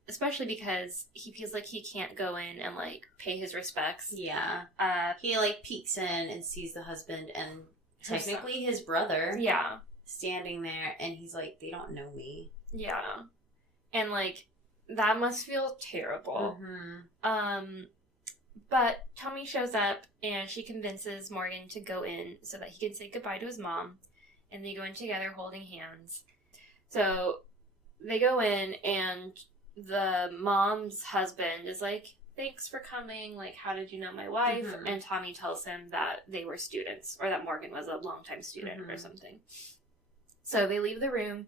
especially because he feels like he can't go in and, like, pay his respects. Yeah. He, like, peeks in and sees the husband and technically his brother. Yeah. Standing there, and he's like, they don't know me. Yeah. And, like, that must feel terrible. But Tommy shows up, and she convinces Morgan to go in so that he can say goodbye to his mom. And they go in together holding hands. So they go in, and the mom's husband is like, thanks for coming. Like, how did you know my wife? And Tommy tells him that they were students, or that Morgan was a longtime student or something. So they leave the room,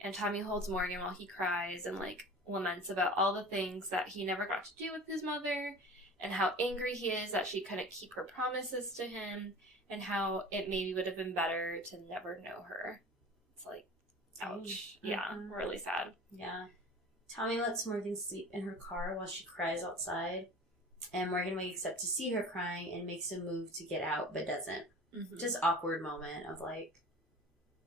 and Tommy holds Morgan while he cries and, like, laments about all the things that he never got to do with his mother, and how angry he is that she couldn't keep her promises to him, and how it maybe would have been better to never know her. It's like, ouch. Yeah, really sad. Yeah. Tommy lets Morgan sleep in her car while she cries outside, and Morgan wakes up to see her crying and makes a move to get out, but doesn't. Just awkward moment of, like,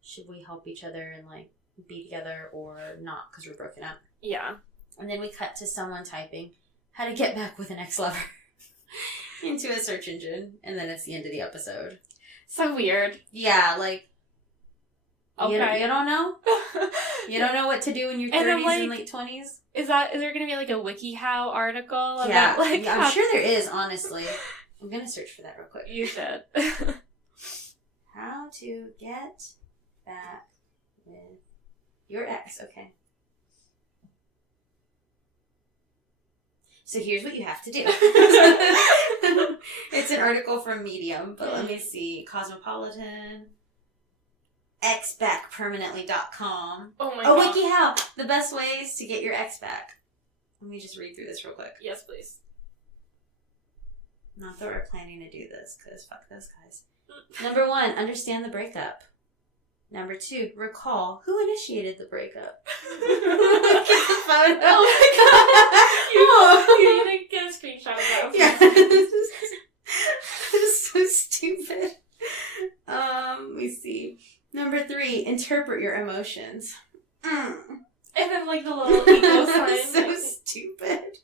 should we help each other and, like, be together or not because we're broken up? Yeah. And then we cut to someone typing how to get back with an ex-lover into a search engine, and then it's the end of the episode. So weird. Yeah, like, okay. You don't know? You don't know what to do in your 30s and late 20s? Is there going to be, like, a WikiHow article about, yeah, like... I'm sure there is, honestly. I'm going to search for that real quick. You should. How to get back with your ex. Okay. So here's what you have to do. It's an article from Medium, but let me see. Cosmopolitan. Xbackpermanently.com. Oh my god. WikiHow. The best ways to get your ex back. Let me just read through this real quick. Yes, please. Not that we're planning to do this, because fuck those guys. Number 1, understand the breakup. Number 2, recall who initiated the breakup. Get the phone. Oh my god. You need to get a screenshot of that. Yeah. This is so stupid. Let me see. Number 3, interpret your emotions. And then, like, the little equal sign. So stupid.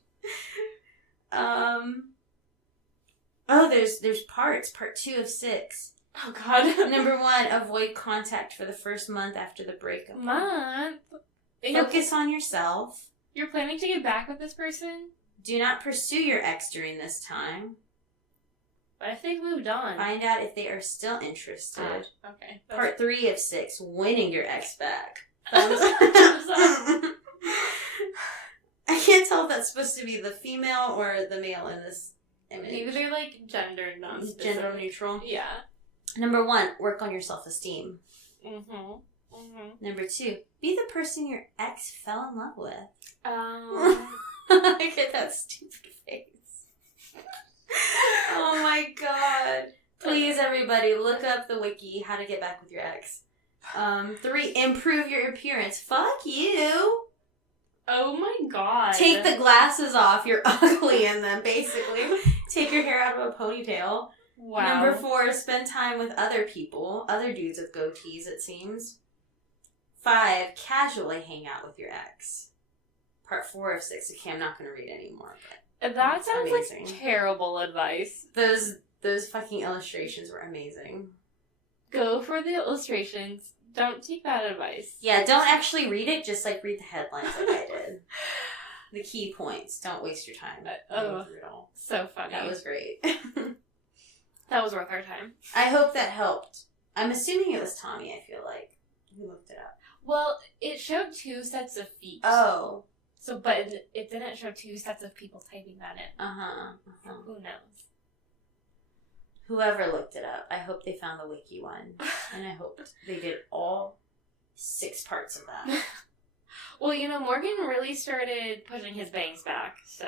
Oh, there's parts. Part 2 of 6. Oh, God. Number 1, avoid contact for the first month after the breakup. Month? Focus on yourself. You're planning to get back with this person? Do not pursue your ex during this time. But if they've moved on. Find out if they are still interested. Okay. Part 3 of 6, winning your ex back. Thumbs up. I can't tell if that's supposed to be the female or the male in this image. Maybe they're, like, gender non-specific. Gender neutral. Yeah. Number 1, work on your self-esteem. Mm-hmm. Number 2, be the person your ex fell in love with. Look at that stupid face. Oh my god. Please, everybody, look up the wiki, how to get back with your ex. 3, improve your appearance. Fuck you. Oh my god. Take the glasses off. You're ugly in them, basically. Take your hair out of a ponytail. Wow. Number 4, spend time with other people. Other dudes with goatees, it seems. 5, casually hang out with your ex. Part 4 of 6. Okay, I'm not going to read anymore. But that sounds amazing. like terrible advice. Those fucking illustrations were amazing. Go for the illustrations. Don't take that advice. Yeah, don't actually read it. Just like read the headlines like I did. The key points. Don't waste your time. Oh, through it all. So funny. That was great. That was worth our time. I hope that helped. I'm assuming it was Tommy, I feel like. Who looked it up? Well, it showed 2 sets of feet. Oh. So, but it didn't show 2 sets of people typing that in. So who knows? Whoever looked it up, I hope they found the wiki one. And I hope they did all 6 parts of that. Well, Morgan really started pushing his bangs back. So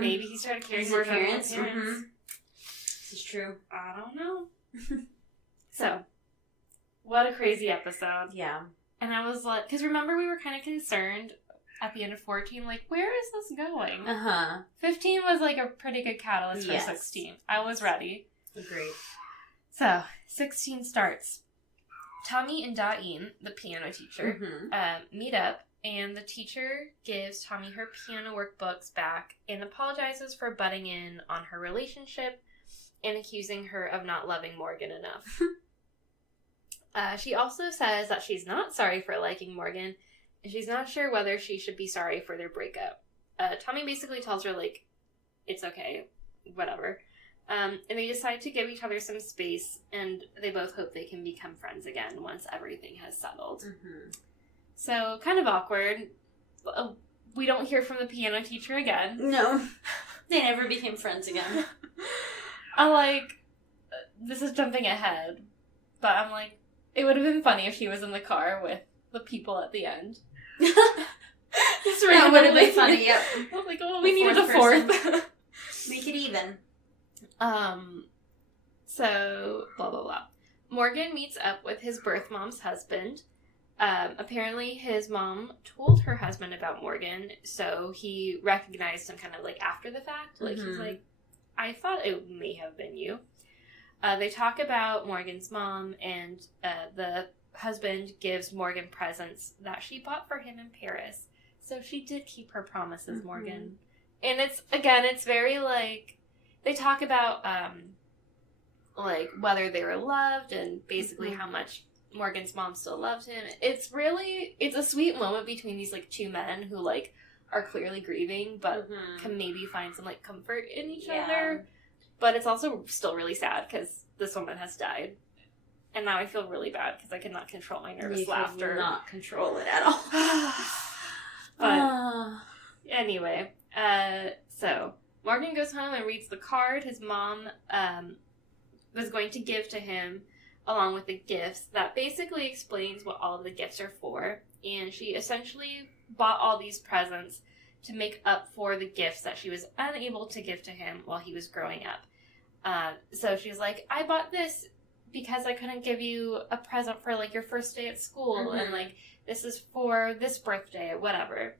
maybe he started caring more about his parents. This is true. I don't know. So, what a crazy episode. Yeah. And I was like, because remember we were kind of concerned at the end of 14, like, where is this going? 15 was like a pretty good catalyst for 16. I was ready. Agreed. So, 16 starts. Tommy and Dain, the piano teacher, meet up, and the teacher gives Tommy her piano workbooks back and apologizes for butting in on her relationship and accusing her of not loving Morgan enough. She also says that she's not sorry for liking Morgan, and she's not sure whether she should be sorry for their breakup. Tommy basically tells her, like, it's okay, whatever. And they decide to give each other some space, and they both hope they can become friends again once everything has settled. So, kind of awkward. We don't hear from the piano teacher again. No. They never became friends again. I'm like, this is jumping ahead, but I'm like, it would have been funny if she was in the car with the people at the end. That would have been funny, yep. I was like, oh, we needed a fourth. Make it even. So, blah, blah, blah. Morgan meets up with his birth mom's husband. Apparently his mom told her husband about Morgan, so he recognized him kind of like after the fact. Like, he's like, I thought it may have been you. They talk about Morgan's mom, and the husband gives Morgan presents that she bought for him in Paris. So she did keep her promises, Morgan. And it's very like, they talk about, like, whether they were loved and basically how much Morgan's mom still loved him. It's a sweet moment between these, like, 2 men who, like, are clearly grieving, but can maybe find some, like, comfort in each other. But it's also still really sad because this woman has died. And now I feel really bad because I cannot control my nervous laughter. You cannot control it at all. But anyway, so Morgan goes home and reads the card his mom was going to give to him along with the gifts that basically explains what all of the gifts are for. And she essentially bought all these presents to make up for the gifts that she was unable to give to him while he was growing up. So she's like, I bought this because I couldn't give you a present for, like, your first day at school, and, like, this is for this birthday, or whatever.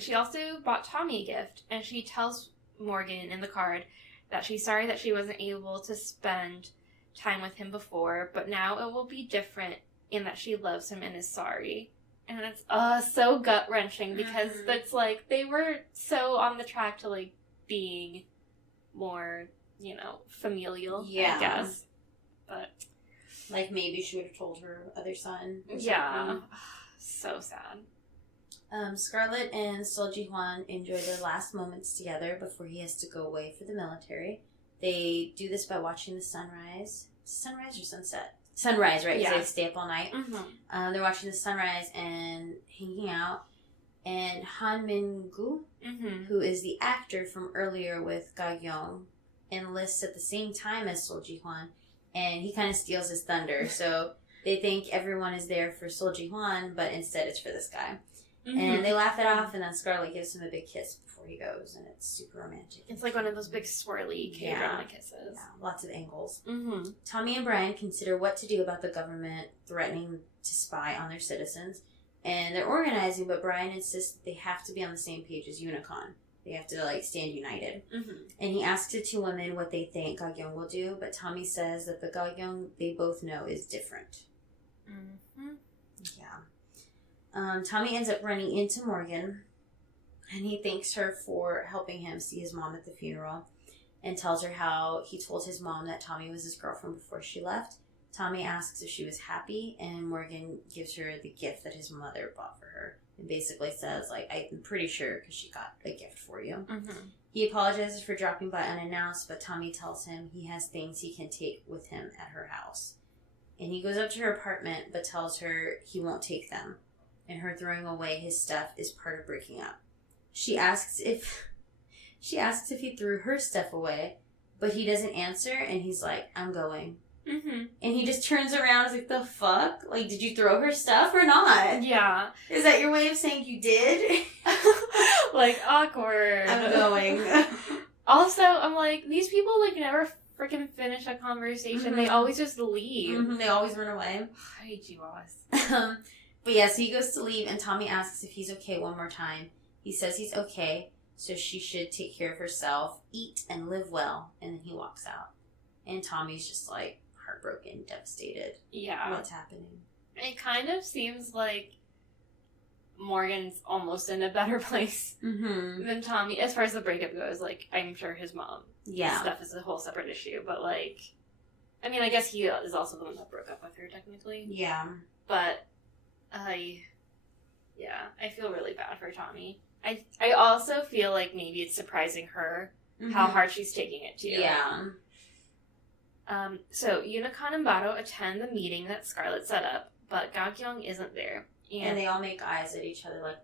She also bought Tommy a gift, and she tells Morgan in the card that she's sorry that she wasn't able to spend time with him before, but now it will be different, and that she loves him and is sorry. And it's so gut-wrenching, because it's like, they were so on the track to, like, being more, familial, I guess. But, like, maybe she would have told her other son. Yeah. So sad. Scarlett and Solji Hwan enjoy their last moments together before he has to go away for the military. They do this by watching the sunrise. Sunrise or sunset? Sunrise, right? Because they stay up all night. They're watching the sunrise and hanging out. And Han Min-gu, who is the actor from earlier with Ga Young, enlists at the same time as Solji Hwan. And he kind of steals his thunder. So they think everyone is there for Solji Hwan, but instead it's for this guy. And they laugh it off, and then Scarlett gives him a big kiss before he goes, and it's super romantic. It's like one of those big swirly K-drama kisses. Yeah, lots of angles. Tommy and Brian consider what to do about the government threatening to spy on their citizens, And they're organizing, but Brian insists that they have to be on the same page as Unicon. They have to, like, stand united. Mm-hmm. And he asks the two women what they think Gagyeong will do, but Tommy says that the Gagyeong they both know is different. Mm-hmm. Yeah. Tommy ends up running into Morgan, and he thanks her for helping him see his mom at the funeral, and tells her how he told his mom that Tommy was his girlfriend before she left. Tommy asks if she was happy, and Morgan gives her the gift that his mother bought for her. And basically says, like, I'm pretty sure because she got a gift for you. Mm-hmm. He apologizes for dropping by unannounced, but Tommy tells him he has things he can take with him at her house. And he goes up to her apartment, but tells her he won't take them. And her throwing away his stuff is part of breaking up. She asks if he threw her stuff away, but he doesn't answer, and he's like, I'm going. Mm-hmm. And he just turns around and is like, the fuck? Like, did you throw her stuff or not? Yeah. Is that your way of saying you did? Like, awkward. I'm going. Also, I'm like, these people, like, never freaking finish a conversation. Mm-hmm. They always just leave. Mm-hmm. They always run away. I hate you, Boss. But yeah, so he goes to leave, and Tommy asks if he's okay one more time. He says he's okay, so she should take care of herself, eat, and live well, and then he walks out. And Tommy's just, like, heartbroken, devastated. Yeah. What's happening? It kind of seems like Morgan's almost in a better place than Tommy, as far as the breakup goes. Like, I'm sure his mom stuff is a whole separate issue, but, like, I mean, I guess he is also the one that broke up with her, technically. Yeah. But, I feel really bad for Tommy. I also feel like maybe it's surprising her how hard she's taking it, too. Yeah. So Unicon and Bado attend the meeting that Scarlett set up, but Gagyeong isn't there. And they all make eyes at each other like,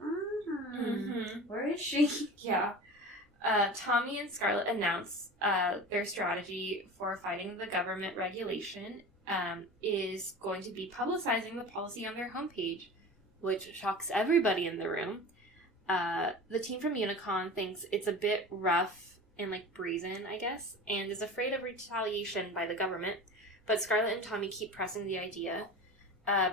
where is she? Yeah. Tommy and Scarlett announce their strategy for fighting the government regulation is going to be publicizing the policy on their homepage, which shocks everybody in the room. The team from Unicon thinks it's a bit rough and, like, brazen, I guess, and is afraid of retaliation by the government, but Scarlett and Tommy keep pressing the idea.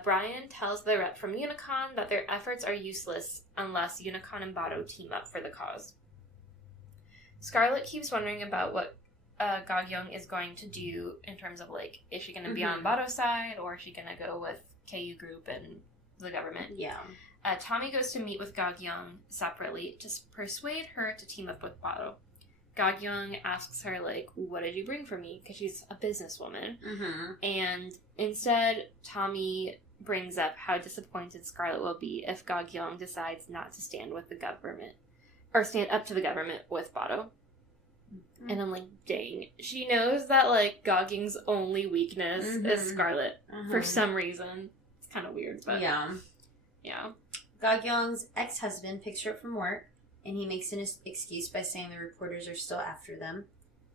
Brian tells the rep from Unicon that their efforts are useless unless Unicon and Bado team up for the cause. Scarlett keeps wondering about what Gagyeong is going to do in terms of, like, is she going to be on Bado's side, or is she going to go with KU Group and the government? Yeah. Tommy goes to meet with Gagyeong separately to persuade her to team up with Bado. Gagyeong asks her, like, what did you bring for me? Because she's a businesswoman. And instead, Tommy brings up how disappointed Scarlett will be if Gagyeong decides not to stand with the government, or stand up to the government with Bado. And I'm like, dang. She knows that, like, Gagyeong's only weakness is Scarlett for some reason. It's kind of weird, but... Yeah. Yeah. Gagyeong's ex-husband picks her up from work, and he makes an excuse by saying the reporters are still after them.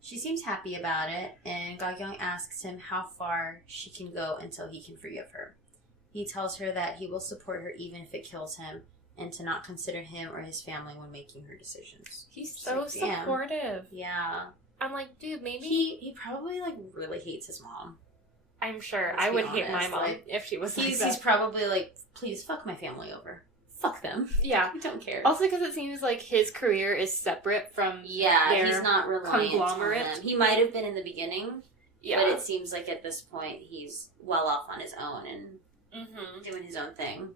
She seems happy about it, and Gagyeong asks him how far she can go until he can forgive her. He tells her that he will support her even if it kills him, and to not consider him or his family when making her decisions. He's so supportive. Yeah. I'm like, dude, maybe... He probably, like, really hates his mom. I'm sure. Let's I be would hate my honest, mom like, if she was like that. He's probably like, please fuck my family over. Fuck them. Yeah. I don't care. Also because it seems like his career is separate from their he's not reliant conglomerate. on them. He might have been in the beginning, yeah. but it seems like at this point he's well off on his own and doing his own thing.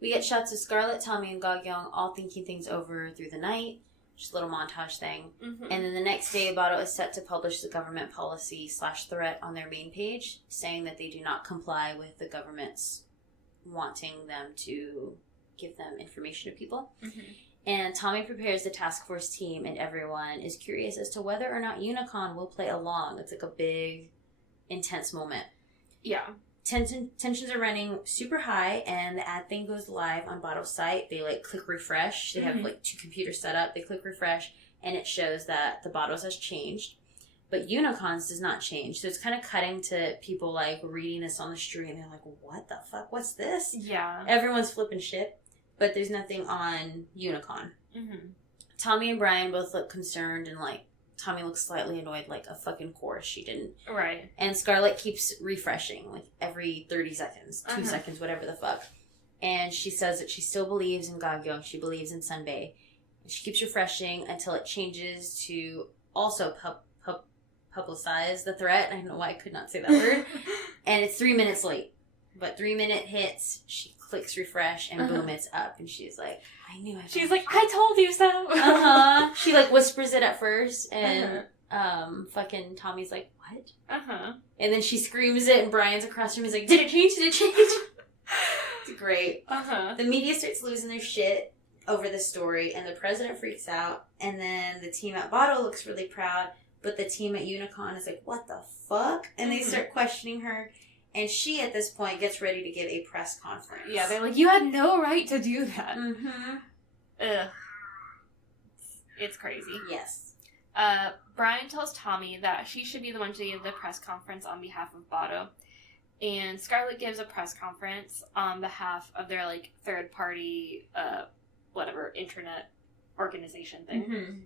We get shots of Scarlett, Tommy, and Gagyeong all thinking things over through the night. Just a little montage thing. And then the next day, Bado is set to publish the government policy / threat on their main page, saying that they do not comply with the government's wanting them to give them information to people. And Tommy prepares the task force team, and everyone is curious as to whether or not Unicon will play along. It's like a big, intense moment. Yeah. Tensions are running super high, and the ad thing goes live on Bado's site. They, like, click refresh. They have, like, 2 computers set up. They click refresh, and it shows that the Bado's has changed. But Unicon's does not change. So it's kind of cutting to people, like, reading this on the street, and they're like, what the fuck? What's this? Yeah. Everyone's flipping shit, but there's nothing on Unicon. Tommy and Brian both look concerned and, like, Tommy looks slightly annoyed, like a fucking course she didn't. Right. And Scarlett keeps refreshing, like every 30 seconds, 2 seconds, whatever the fuck. And she says that she still believes in Gagyeong, she believes in Sunbae. And she keeps refreshing until it changes to also publicize the threat. I don't know why I could not say that word. And it's 3 minutes late. But 3 minute hits, she clicks refresh, and boom, it's up. And she's like, I knew it. She's like, I told you so. She like whispers it at first, and fucking Tommy's like, what? And then she screams it, and Brian's across from him. He's like, did it change? Did it change? It's great. The media starts losing their shit over the story, and the president freaks out, and then the team at Bottle looks really proud, but the team at Unicon is like, what the fuck? And they start questioning her. And she, at this point, gets ready to give a press conference. Yeah, they're like, you had no right to do that. Ugh. It's crazy. Yes. Brian tells Tommy that she should be the one to give the press conference on behalf of Botto. And Scarlett gives a press conference on behalf of their, like, third-party, internet organization thing.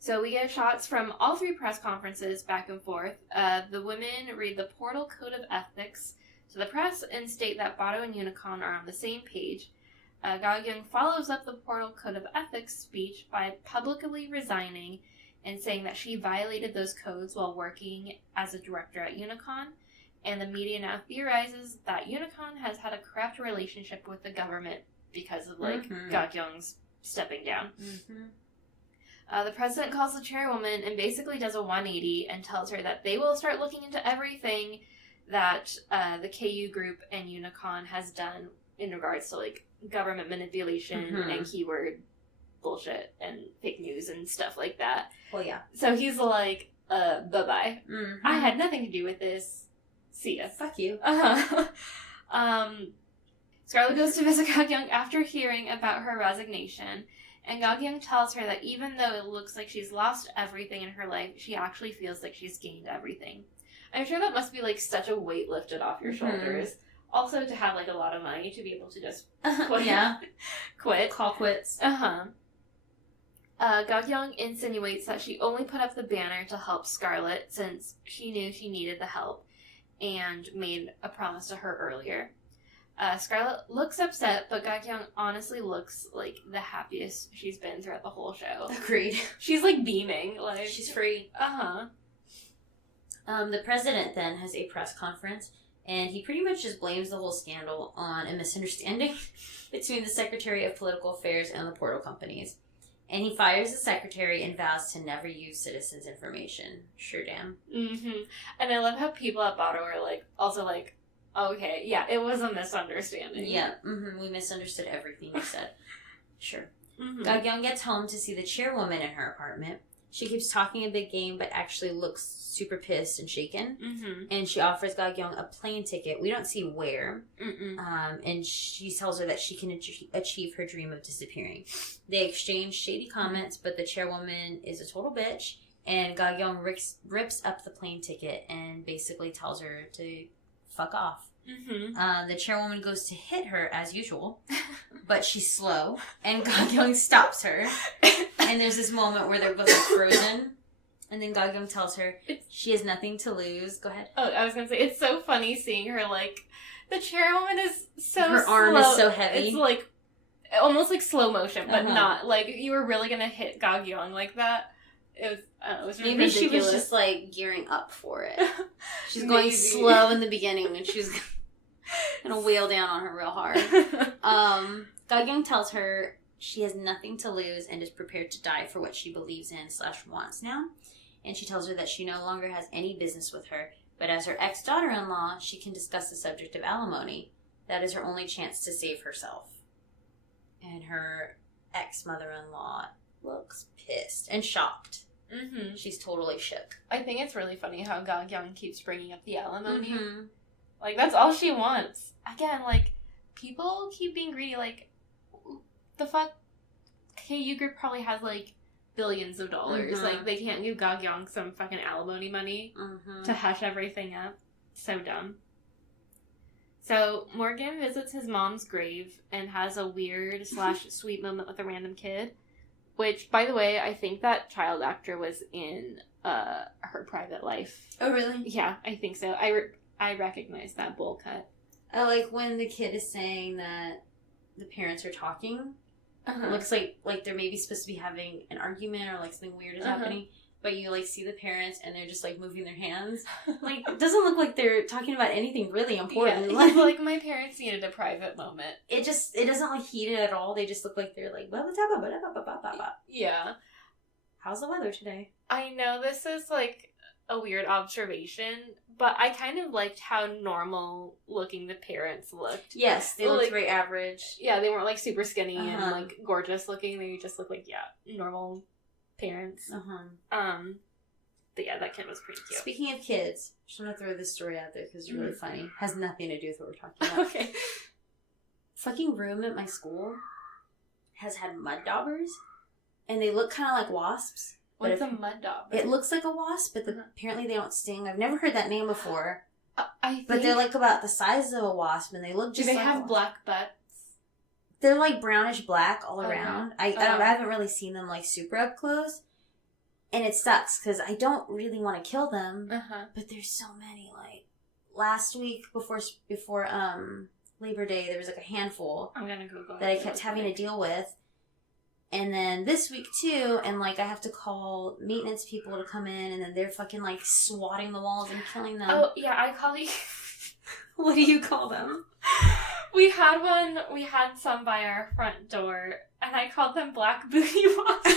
So we get shots from all 3 press conferences back and forth. The women read the Portal Code of Ethics to the press and state that Botto and Unicon are on the same page. Gagyeong follows up the Portal Code of Ethics speech by publicly resigning and saying that she violated those codes while working as a director at Unicon. And the media now theorizes that Unicon has had a corrupt relationship with the government because of, like, Gagyeong's stepping down. The president calls the chairwoman and basically does a 180 and tells her that they will start looking into everything that the KU group and Unicon has done in regards to, like, government manipulation and keyword bullshit and fake news and stuff like that. Well, yeah. So he's like, bye-bye. I had nothing to do with this. See ya. Fuck you. Scarlett goes to visit Gagyeong after hearing about her resignation. And Gagyeong tells her that even though it looks like she's lost everything in her life, she actually feels like she's gained everything. I'm sure that must be, like, such a weight lifted off your shoulders. Also, to have, like, a lot of money to be able to just quit. Quit. Call quits. Gagyeong insinuates that she only put up the banner to help Scarlett since she knew she needed the help and made a promise to her earlier. Scarlett looks upset, but Gagyeong honestly looks like the happiest she's been throughout the whole show. Agreed. She's, like, beaming. Like, she's free. The president then has a press conference, and he pretty much just blames the whole scandal on a misunderstanding between the Secretary of Political Affairs and the portal companies. And he fires the secretary and vows to never use citizens' information. Sure damn. And I love how people at Botto are, like, also like, okay, yeah, it was a misunderstanding. Yeah, we misunderstood everything you said. Sure. Gagyeong gets home to see the chairwoman in her apartment. She keeps talking a big game, but actually looks super pissed and shaken. And she offers Gagyeong a plane ticket. We don't see where. And she tells her that she can achieve her dream of disappearing. They exchange shady comments, but the chairwoman is a total bitch. And Gagyeong rips up the plane ticket and basically tells her to fuck off. The chairwoman goes to hit her as usual, but she's slow, and Gagyeong stops her. And there's this moment where they're both frozen, and then Gagyeong tells her she has nothing to lose. Go ahead. Oh, I was gonna say, it's so funny seeing her, like, the chairwoman is so her arm is so heavy. It's like almost like slow motion, but not like you were really gonna hit Gagyeong like that. It was maybe ridiculous. She was just like gearing up for it. She's going slow in the beginning, and she's gonna wheel down on her real hard. Gagyeong tells her she has nothing to lose and is prepared to die for what she believes in / wants now. And she tells her that she no longer has any business with her, but as her ex-daughter-in-law, she can discuss the subject of alimony. That is her only chance to save herself. And her ex-mother-in-law looks pissed and shocked. She's totally shook. I think it's really funny how Gagyeong keeps bringing up the alimony. Like, that's all she wants. Again, like, people keep being greedy. Like, the fuck? KU Group probably has, like, billions of dollars. Like, they can't give Gagyeong some fucking alimony money to hush everything up. So dumb. So, Morgan visits his mom's grave and has a weird / sweet moment with a random kid. Which, by the way, I think that child actor was in her private life. Oh, really? Yeah, I think so. I recognize that bowl cut. I like when the kid is saying that the parents are talking. It looks like they're maybe supposed to be having an argument or like something weird is happening. But you like see the parents and they're just like moving their hands. Like, it doesn't look like they're talking about anything really important. Yeah, like my parents needed a private moment. It doesn't look heated at all. They just look like they're like, blah, blah, blah, blah, blah, blah, blah, blah. Yeah. How's the weather today? I know this is like a weird observation, but I kind of liked how normal looking the parents looked. Yes, they looked very average. Yeah, they weren't like super skinny and like gorgeous looking. They just looked like, normal parents. But yeah, that kid was pretty cute. Speaking of kids, I just want to throw this story out there because it's really funny. Has nothing to do with what we're talking about. Okay. Fucking room at my school has had mud daubers, and they look kind of like wasps. What's a mud dauber? It looks like a wasp, but apparently they don't sting. I've never heard that name before. But they're like about the size of a wasp, and they look just. Do they like have black butts? They're like brownish black all around. I haven't really seen them like super up close, and it sucks because I don't really want to kill them. But there's so many. Like last week before Labor Day, there was like a handful. I'm gonna Google that I kept having to deal with. And then this week too, and like I have to call maintenance people to come in, and then they're fucking like swatting the walls and killing them. Oh yeah, I call you. What do you call them? We had some by our front door, and I called them black booty wasps.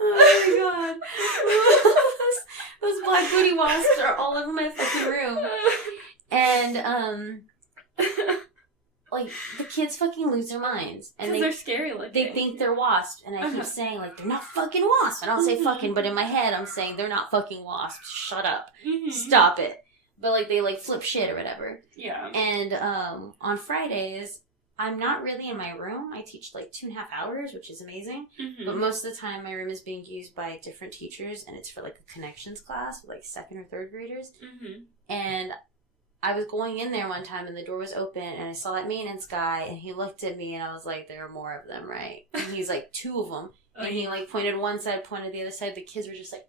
Oh my god. Those black booty wasps are all over my fucking room. And like, the kids fucking lose their minds. And they're scary looking. They think they're wasps. And I keep saying, like, they're not fucking wasps. And I'll say fucking, but in my head, I'm saying, they're not fucking wasps. Shut up. Stop it. But, like, they, like, flip shit or whatever. Yeah. And on Fridays, I'm not really in my room. I teach, like, 2.5 hours, which is amazing. But most of the time, my room is being used by different teachers. And it's for, like, a connections class with, like, 2nd or 3rd graders. And I was going in there one time and the door was open and I saw that maintenance guy and he looked at me and I was like, there are more of them, right? And he's like, 2 of them. And he like pointed one side, pointed the other side. The kids were just like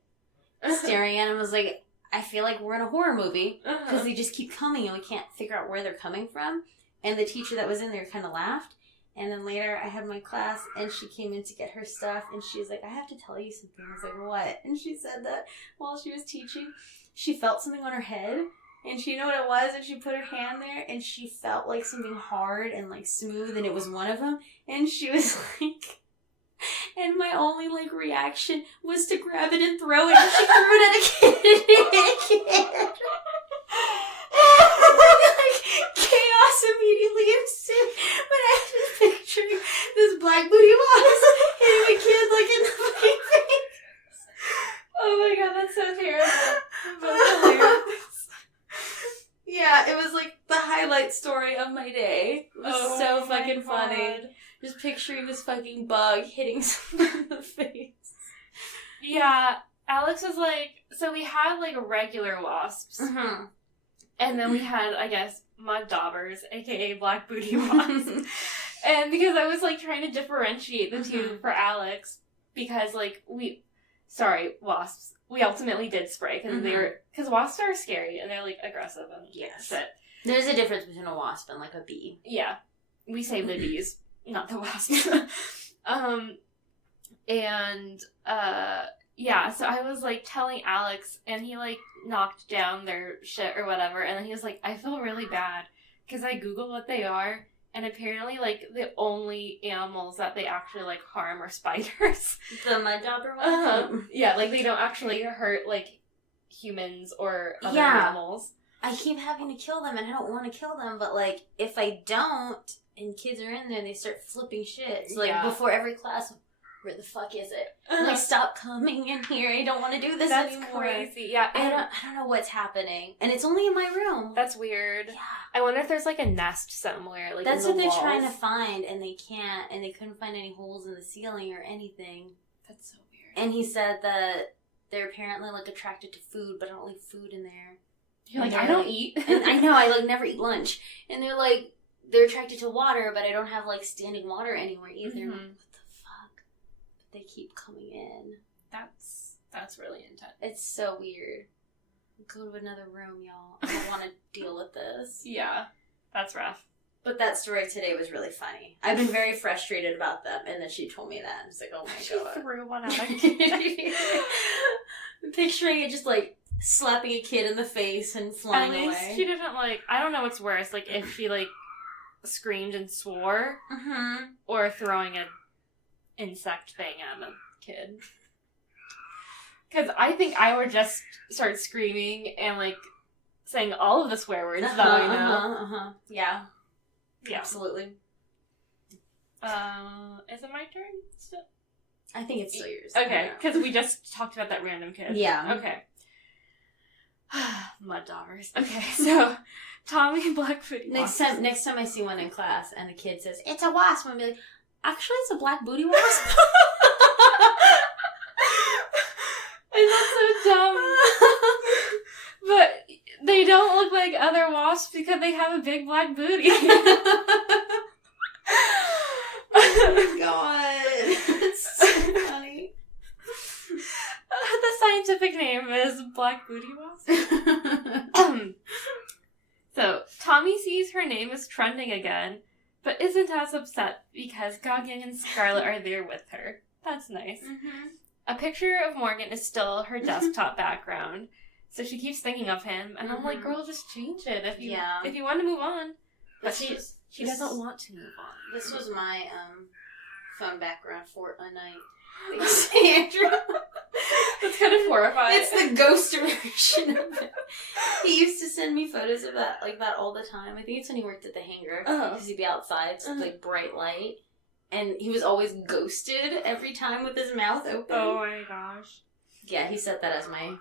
staring at him. I was like, I feel like we're in a horror movie because they just keep coming and we can't figure out where they're coming from. And the teacher that was in there kind of laughed. And then later I had my class and she came in to get her stuff and she was like, I have to tell you something. I was like, what? And she said that while she was teaching, she felt something on her head. And she knew what it was, and she put her hand there, and she felt like something hard and like smooth, and it was one of them. And she was like, and my only like reaction was to grab it and throw it, and she threw it at a kid. Like, chaos immediately ensued. But I was just picturing this black booty wasp hitting a kid like in the fucking face. Oh my god, that's so terrible. That's hilarious. Yeah, it was like the highlight story of my day. It was so fucking funny. Just picturing this fucking bug hitting someone in the face. Yeah, Alex was like, so we had like regular wasps. And then we had, I guess, mud daubers, aka black booty wasps. And because I was like trying to differentiate the two for Alex, because like wasps. We ultimately did spray because wasps are scary and they're like aggressive and shit. There's a difference between a wasp and like a bee. Yeah, we save the bees, not the wasps. So I was like telling Alex, and he like knocked down their shit or whatever, and then he was like, I feel really bad because I googled what they are. And apparently, like, the only animals that they actually, like, harm are spiders. The mud dauber ones? Yeah, like, they don't actually hurt, like, humans or other animals. I keep having to kill them, and I don't want to kill them, but, like, if I don't, and kids are in there, they start flipping shit. So, like, before every class, where the fuck is it? Like, stop coming in here. I don't want to do this anymore. That's crazy. Yeah. I don't know what's happening. And it's only in my room. That's weird. Yeah. I wonder if there's, like, a nest somewhere, like, that's in the what walls. they're trying to find, and they can't, and they couldn't find any holes in the ceiling or anything. That's so weird. And he said that they're apparently, like, attracted to food, but I don't leave food in there. You're like, I don't eat. And I know, I, like, never eat lunch. And they're like, they're attracted to water, but I don't have, like, standing water anywhere either. Mm-hmm. Like, what the fuck? But they keep coming in. That's really intense. It's so weird. Go to another room, y'all. I don't want to deal with this. Yeah, that's rough. But that story today was really funny. I've been very frustrated about them, and then she told me that. It's like, oh my god. She threw one out. I'm picturing it just, like, slapping a kid in the face and flying away. At least she didn't, like, I don't know what's worse, like, if she, like, screamed and swore, or throwing an insect thing at a kid. Because I think I would just start screaming and, like, saying all of the swear words that I know. Yeah. Yeah. Absolutely. Is it my turn still? I think it's still yours. Okay, because we just talked about that random kid. Yeah. Okay. Mud daughters. Okay, so Tommy Blackfoot. Next time I see one in class and the kid says, it's a wasp, I'm gonna be like, actually it's a black booty wasp. And that's so dumb. But they don't look like other wasps because they have a big black booty. Oh my god. It's so funny. The scientific name is black booty wasp. So, Tommy sees her name is trending again, but isn't as upset because Gogyung and Scarlett are there with her. That's nice. A picture of Morgan is still her desktop background, so she keeps thinking of him, and I'm like, girl, just change it if you want to move on. But she doesn't want to move on. This was my phone background for a night. Thanks, Andrew. That's kind of horrifying. It's the ghost version of it. He used to send me photos of that, like that all the time. I think it's when he worked at the hangar, because he'd be outside, so like bright light. And he was always ghosted every time with his mouth open. Oh my gosh. Yeah, he set that as my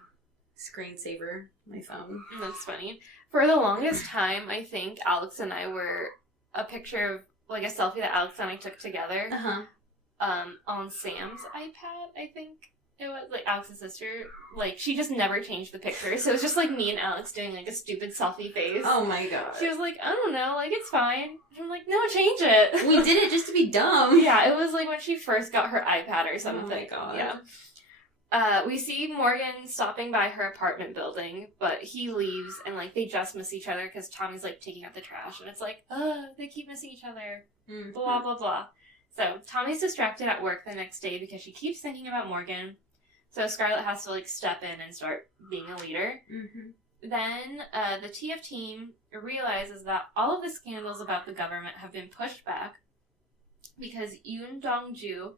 screensaver, my phone. That's funny. For the longest time, I think Alex and I were a picture of, like, a selfie that Alex and I took together. On Sam's iPad, I think. It was, like, Alex's sister. Like, she just never changed the picture. So it was just, like, me and Alex doing, like, a stupid selfie face. Oh my god. She was like, I don't know, like, it's fine. And I'm like, no, change it. We did it just to be dumb. Yeah, it was, like, when she first got her iPad or something. Oh my god. Yeah. We see Morgan stopping by her apartment building, but he leaves, and, like, they just miss each other because Tommy's, like, taking out the trash. And it's like, they keep missing each other. Blah, blah, blah. So, Tommy's distracted at work the next day because she keeps thinking about Morgan. So, Scarlett has to, like, step in and start being a leader. Then, the TF team realizes that all of the scandals about the government have been pushed back because Yoon Dong-ju,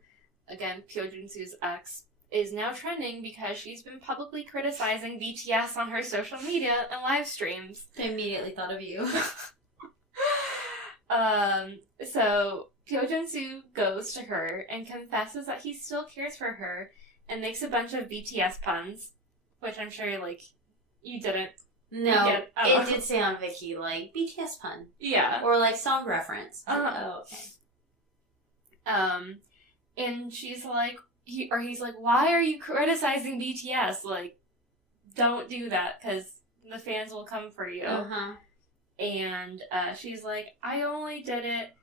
again, Pyo Jun-soo's ex, is now trending because she's been publicly criticizing BTS on her social media and live streams. I immediately thought of you. So Pyo Jun-soo goes to her and confesses that he still cares for her and makes a bunch of BTS puns, which I'm sure, like, you didn't. No, get. It did say on Viki, like, BTS pun. Yeah. Or, like, song reference. Oh, okay. And she's like, he's like, why are you criticizing BTS? Like, don't do that, because the fans will come for you. And she's like, I only did it.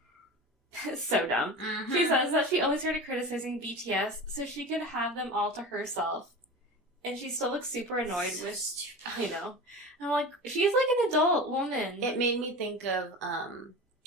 So dumb. She says that she only started criticizing BTS so she could have them all to herself. And she still looks super annoyed with... Stupid. I know. I'm like, she's like an adult woman. It made me think of,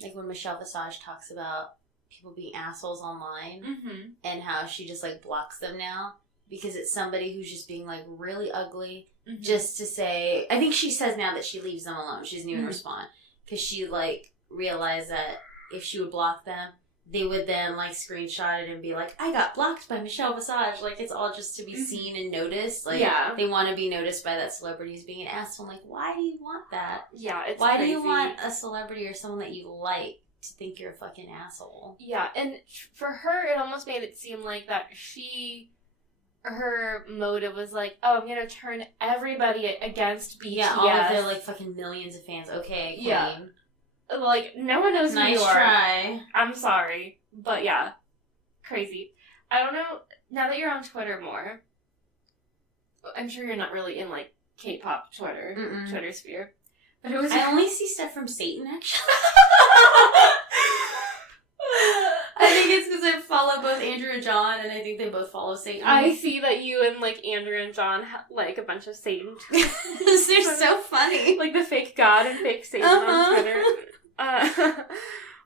like, when Michelle Visage talks about people being assholes online and how she just, like, blocks them now because it's somebody who's just being, like, really ugly just to say... I think she says now that she leaves them alone. She doesn't even respond because she, like, realized that if she would block them, they would then, like, screenshot it and be like, I got blocked by Michelle Visage. Like, it's all just to be seen and noticed. Like, they want to be noticed by that celebrity who's being an asshole. I'm like, why do you want that? Yeah, it's Why crazy. do you want a celebrity or someone that you like to think you're a fucking asshole? Yeah, and for her, it almost made it seem like that her motive was like, oh, I'm gonna turn everybody against BTS. Yeah, all of their, like, fucking millions of fans. Okay, queen. Yeah. Like, no one knows who you are. Nice try. I'm sorry. But yeah. Crazy. I don't know, now that you're on Twitter more, I'm sure you're not really in, like, K-pop Twitter sphere. But it was... I only see stuff from Satan, actually. I think it's because I follow both Andrew and John, and I think they both follow Satan. I see that you and, like, Andrew and John like a bunch of Satan. They're so funny. Like the fake God and fake Satan on Twitter.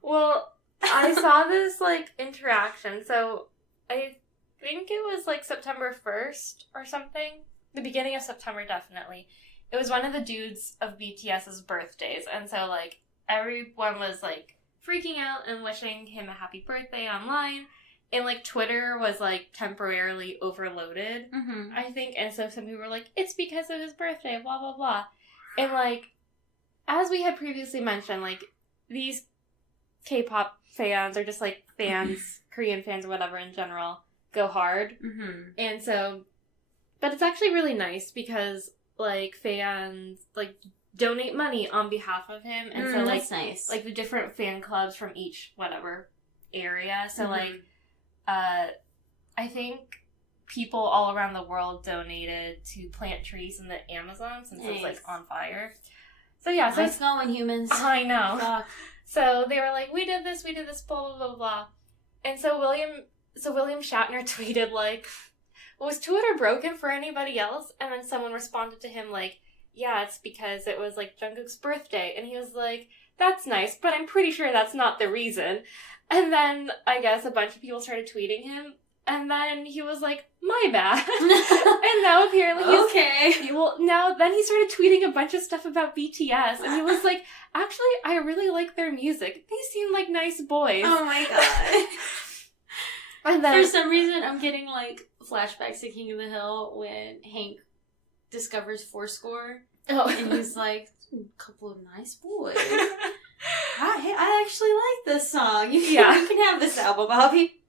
Well, I saw this, like, interaction. So, I think it was, like, September 1st or something. The beginning of September, definitely. It was one of the dudes of BTS's birthdays. And so, like, everyone was, like, freaking out and wishing him a happy birthday online. And, like, Twitter was, like, temporarily overloaded, I think. And so some people were like, it's because of his birthday, blah, blah, blah. And, like, as we had previously mentioned, like, these K-pop fans are just, like, fans, Korean fans or whatever in general, go hard. And so, but it's actually really nice because, like, fans, like, donate money on behalf of him. And so, like, that's nice. Like, the different fan clubs from each, whatever, area. So, like, I think people all around the world donated to plant trees in the Amazon since it's, like, on fire. So, yeah. So nice going, humans. I know. Fuck. So they were like, we did this, blah, blah, blah, blah. And so William Shatner tweeted, like, was Twitter broken for anybody else? And then someone responded to him, like, yeah, it's because it was, like, Jungkook's birthday. And he was like, that's nice, but I'm pretty sure that's not the reason. And then, I guess, a bunch of people started tweeting him. And then he was like, my bad. And now apparently he's... Okay. Well, now, then he started tweeting a bunch of stuff about BTS. And he was like, actually, I really like their music. They seem like nice boys. Oh my god. And then... For some reason, I'm getting, like, flashbacks to King of the Hill when Hank discovers Fourscore. Oh. And he's like, a couple of nice boys. I actually like this song. You can have this album, Bobby.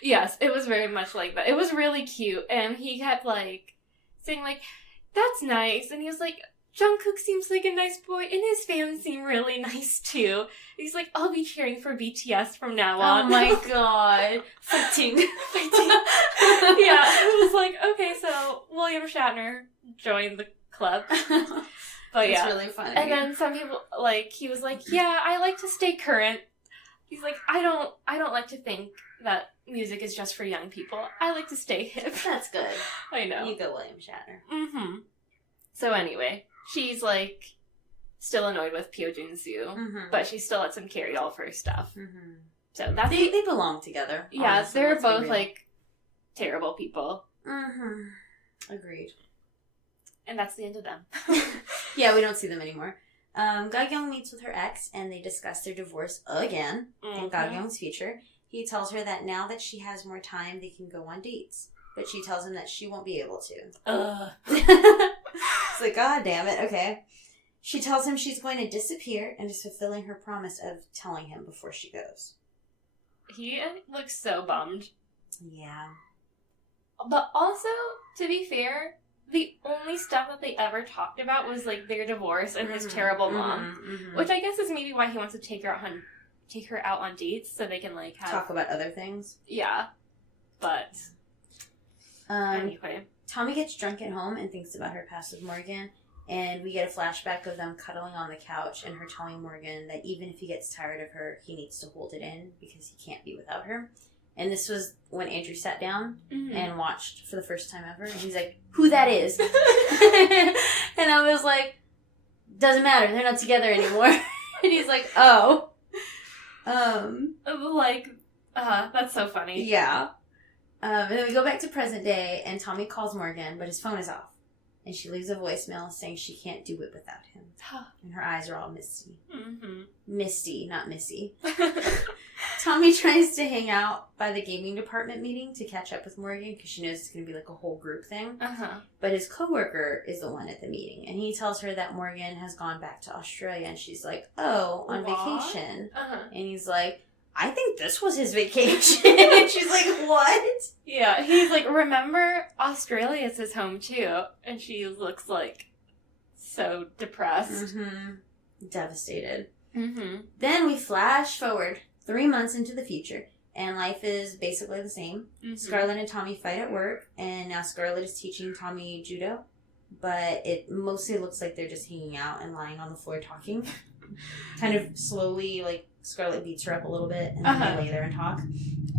Yes, it was very much like that. It was really cute. And he kept, like, saying, like, that's nice. And he was like, Jungkook seems like a nice boy, and his fans seem really nice, too. And he's like, I'll be cheering for BTS from now on. Oh my god. Fighting. Yeah, it was like, okay, so William Shatner joined the club. But yeah. It's really funny. And then some people, like, he was like, yeah, I like to stay current. He's like, I don't like to think that music is just for young people. I like to stay hip. That's good. I know. You go, William Shatner. So anyway, she's, like, still annoyed with Pyo Jin-soo, but she still lets him carry all of her stuff. So that's... They belong together. Yeah, honestly, they're both, like, terrible people. Agreed. And that's the end of them. Yeah, we don't see them anymore. Gagyeong meets with her ex, and they discuss their divorce again in Gagyeong's future. He tells her that now that she has more time, they can go on dates. But she tells him that she won't be able to. It's like, God damn it, okay. She tells him she's going to disappear and is fulfilling her promise of telling him before she goes. He looks so bummed. Yeah. But also, to be fair, the only stuff that they ever talked about was, like, their divorce and his terrible mom. Which I guess is maybe why he wants to take her out on dates so they can, like, talk about other things. Yeah. But anyway. Tommy gets drunk at home and thinks about her past with Morgan, and we get a flashback of them cuddling on the couch and her telling Morgan that even if he gets tired of her, he needs to hold it in because he can't be without her. And this was when Andrew sat down and watched for the first time ever, and he's like, who that is? And I was like, doesn't matter, they're not together anymore. And he's like, oh. Like, that's so funny. Yeah. And then we go back to present day, and Tommy calls Morgan, but his phone is off. And she leaves a voicemail saying she can't do it without him. And her eyes are all misty. Misty, not Missy. Tommy tries to hang out by the gaming department meeting to catch up with Morgan because she knows it's going to be like a whole group thing. But his coworker is the one at the meeting, and he tells her that Morgan has gone back to Australia, and she's like, oh, on vacation. And he's like, I think this was his vacation. And she's like, what? Yeah, he's like, remember, Australia's his home too. And she looks like so depressed. Devastated. Then we flash forward 3 months into the future, and life is basically the same. Scarlett and Tommy fight at work, and now Scarlett is teaching Tommy judo, but it mostly looks like they're just hanging out and lying on the floor talking. Kind of slowly, like, Scarlett beats her up a little bit, and then they lay there and talk.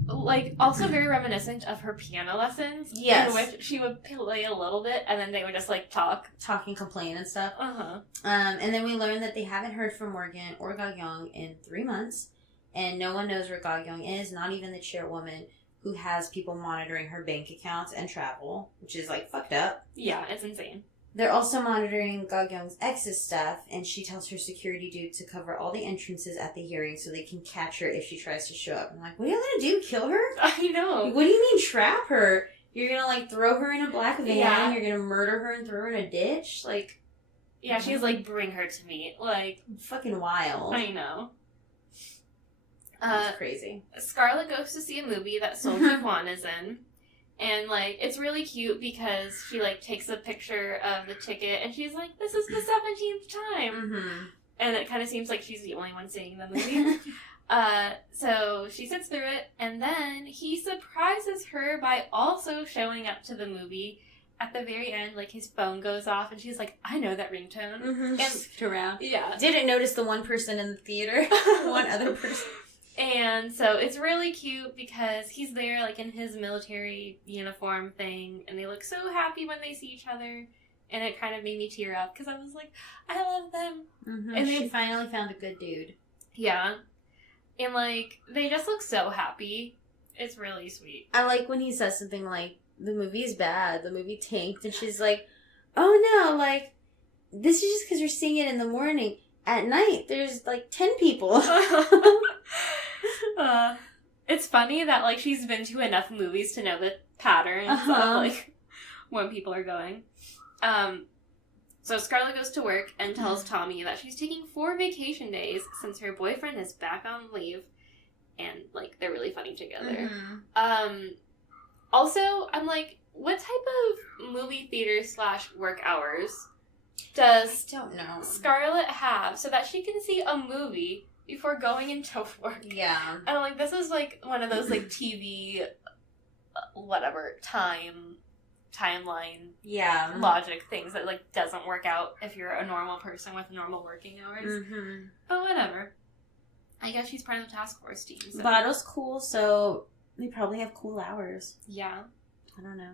Like, also very reminiscent of her piano lessons. Yes. In which she would play a little bit, and then they would just, like, talk. Talk and complain and stuff. Uh-huh. And then we learn that they haven't heard from Morgan or Gagyeong in 3 months, and no one knows where Gagyeong is, not even the chairwoman, who has people monitoring her bank accounts and travel, which is, like, fucked up. Yeah, it's insane. They're also monitoring Gagyeong's ex's stuff, and she tells her security dude to cover all the entrances at the hearing so they can catch her if she tries to show up. I'm like, what are you gonna do? Kill her? I know. What do you mean trap her? You're gonna, like, throw her in a black van, Yeah. you're gonna murder her and throw her in a ditch? Like... Yeah, she's like, bring her to me. Like... Fucking wild. I know. That's crazy. Scarlett goes to see a movie that Song Ji-hwan is in. And, like, it's really cute because she, like, takes a picture of the ticket and she's like, this is the 17th time. Mm-hmm. And it kind of seems like she's the only one seeing the movie. So she sits through it, and then he surprises her by also showing up to the movie. At the very end, like, his phone goes off, and she's like, I know that ringtone. Mm-hmm. And around. Yeah. Didn't notice the one person in the theater. One other person. And so it's really cute because he's there, like, in his military uniform thing, and they look so happy when they see each other. And it kind of made me tear up because I was like, I love them. Mm-hmm. And she finally found a good dude. Yeah. And, like, they just look so happy. It's really sweet. I like when he says something like, the movie's bad, the movie tanked, and she's like, oh no, like, this is just because you're seeing it in the morning. At night, there's, like, 10 people. It's funny that, like, she's been to enough movies to know the patterns of, like, when people are going. So Scarlett goes to work and tells Tommy that she's taking 4 vacation days since her boyfriend is back on leave, and, like, they're really funny together. Mm-hmm. Also, I'm like, what type of movie theater / work hours does I don't know. Scarlett have so that she can see a movie before going into work? Yeah. And I'm like, this is, like, one of those, like, TV, whatever, timeline logic things that, like, doesn't work out if you're a normal person with normal working hours. Mm-hmm. But whatever. I guess she's part of the task force team. So. Bottle's cool, so they probably have cool hours. Yeah. I don't know.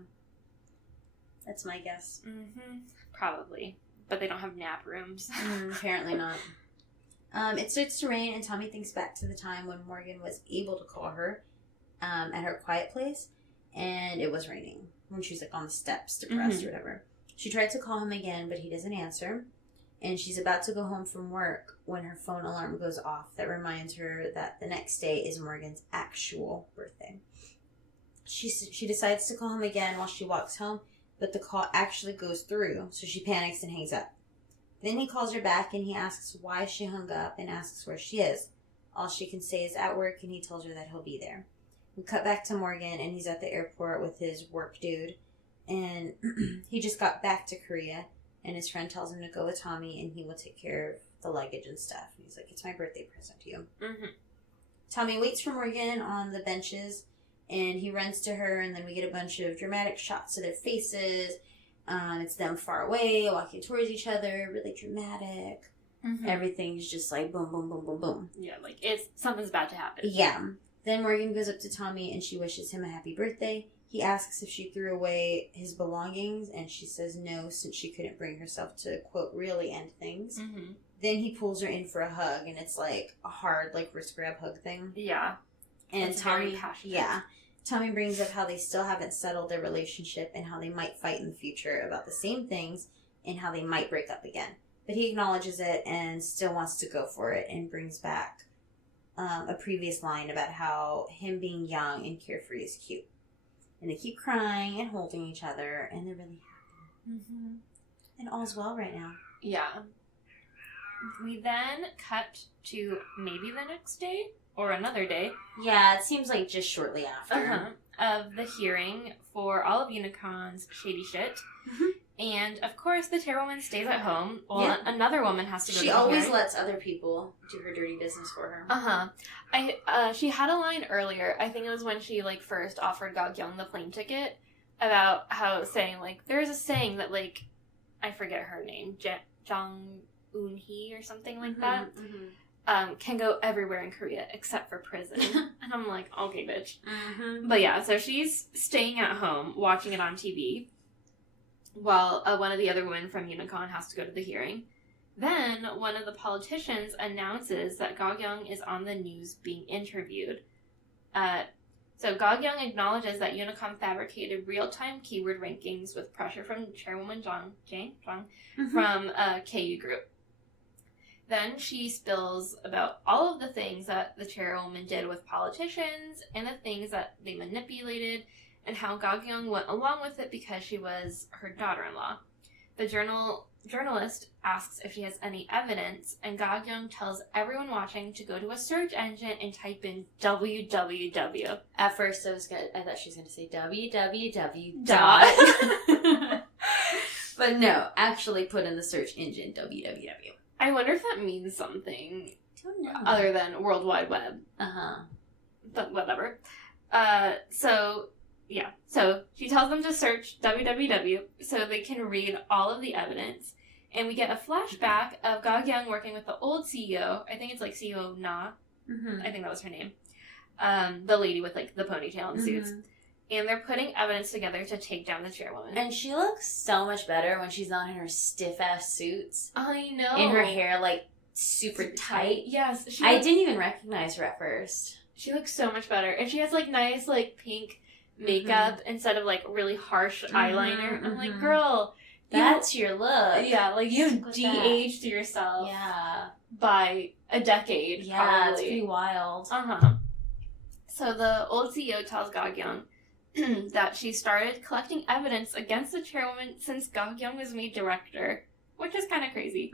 That's my guess. Mm-hmm. Probably. But they don't have nap rooms. Apparently not. It starts to rain, and Tommy thinks back to the time when Morgan was able to call her at her quiet place, and it was raining. When she was, like, on the steps, depressed or whatever. She tried to call him again, but he doesn't answer. And she's about to go home from work when her phone alarm goes off that reminds her that the next day is Morgan's actual birthday. She decides to call him again while she walks home, but the call actually goes through, so she panics and hangs up. Then he calls her back, and he asks why she hung up and asks where she is. All she can say is at work, and he tells her that he'll be there. We cut back to Morgan, and he's at the airport with his work dude. And he just got back to Korea, and his friend tells him to go with Tommy, and he will take care of the luggage and stuff. And he's like, it's my birthday present to you. Mm-hmm. Tommy waits for Morgan on the benches, and he runs to her, and then we get a bunch of dramatic shots of their faces. It's them far away, walking towards each other, really dramatic. Mm-hmm. Everything's just like boom, boom, boom, boom, boom. Yeah, like, something's about to happen. Yeah. Then Morgan goes up to Tommy and she wishes him a happy birthday. He asks if she threw away his belongings, and she says no, since she couldn't bring herself to, quote, really end things. Mm-hmm. Then he pulls her in for a hug, and it's like a hard, like, wrist grab hug thing. Yeah. And it's Tommy, very passionate. yeah. Tommy brings up how they still haven't settled their relationship and how they might fight in the future about the same things and how they might break up again. But he acknowledges it and still wants to go for it, and brings back a previous line about how him being young and carefree is cute. And they keep crying and holding each other, and they're really happy. Mm-hmm. And all's well right now. Yeah. We then cut to maybe the next day or another day. Yeah, it seems like just shortly after. Of the hearing for all of Unicorn's shady shit. Mm-hmm. And, of course, the chairwoman stays at home. Well, another woman has to go to the hearing. She always lets other people do her dirty business for her. She had a line earlier, I think it was when she, like, first offered Gagyeong the plane ticket, about how saying, like, there's a saying that, like, I forget her name, Eunhee or something like that, can go everywhere in Korea except for prison. And I'm like, okay, bitch. But yeah, so she's staying at home, watching it on TV, while one of the other women from Unicon has to go to the hearing. Then, one of the politicians announces that Ga-kyung is on the news being interviewed. So Ga-kyung acknowledges that Unicom fabricated real-time keyword rankings with pressure from Chairwoman Jang from KU Group. Then she spills about all of the things that the chairwoman did with politicians and the things that they manipulated and how Ga-kyung went along with it because she was her daughter-in-law. The journalist asks if she has any evidence, and Ga-kyung tells everyone watching to go to a search engine and type in www. At first, I thought she was going to say www. But no, actually put in the search engine www. I wonder if that means something Don't know. other than World Wide Web. But whatever. So she tells them to search www so they can read all of the evidence. And we get a flashback of Ga-kyung working with the old CEO. I think it's like CEO Na. I think that was her name. The lady with like the ponytail and suits. And they're putting evidence together to take down the chairwoman. And she looks so much better when she's not in her stiff-ass suits. I know. And her hair, like, super tight. Yes. I didn't even recognize her at first. She looks so much better. And she has, like, nice, like, pink makeup instead of, like, really harsh eyeliner. I'm like, girl. That's your look. Yeah, like, you de-aged yourself. Yeah. By a decade, yeah, probably. it's pretty wild. So the old CEO tells Ga-kyung that she started collecting evidence against the chairwoman since Ga-kyung was made director, which is kind of crazy.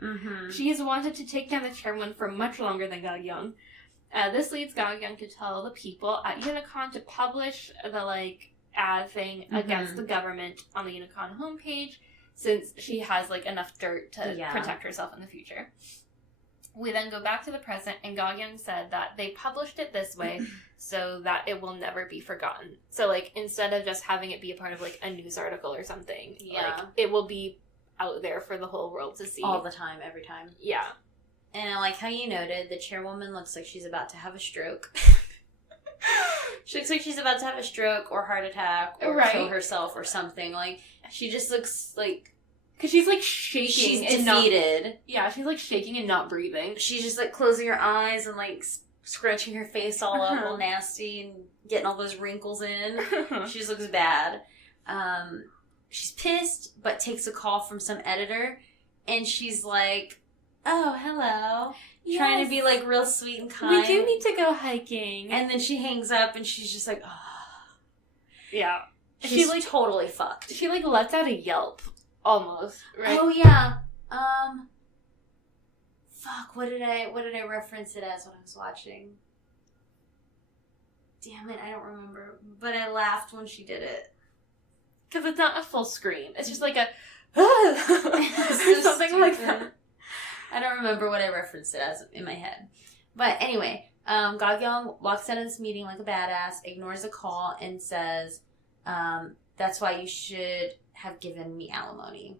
She has wanted to take down the chairwoman for much longer than Ga-kyung. This leads Ga-kyung to tell the people at Unicon to publish the, like, ad thing against the government on the Unicon homepage, since she has, like, enough dirt to protect herself in the future. We then go back to the present, and Ga-kyung said that they published it this way so that it will never be forgotten. So, like, instead of just having it be a part of, like, a news article or something, like, it will be out there for the whole world to see. All the time, every time. Yeah. And I like how you noted the chairwoman looks like she's about to have a stroke. She looks like she's about to have a stroke or heart attack or kill herself or something. Like, she just looks like... Because she's, like, shaking. She's defeated. She's, like, shaking and not breathing. She's just, like, closing her eyes and, like, scrunching her face all up, all nasty, and getting all those wrinkles in. She just looks bad. She's pissed, but takes a call from some editor, and she's like, oh, hello. Yes. Trying to be, like, real sweet and kind. We do need to go hiking. And then she hangs up, and she's just like, oh. Yeah. She's, like, totally fucked. She, like, lets out a yelp. Almost, right? Oh, yeah. Fuck, what did I reference it as when I was watching? Damn it, I don't remember. But I laughed when she did it. Because it's not a full scream. It's just like a... so something stupid. like that. I don't remember what I referenced it as in my head. But anyway, Ga-kyung walks out of this meeting like a badass, ignores a call, and says, that's why you should have given me alimony.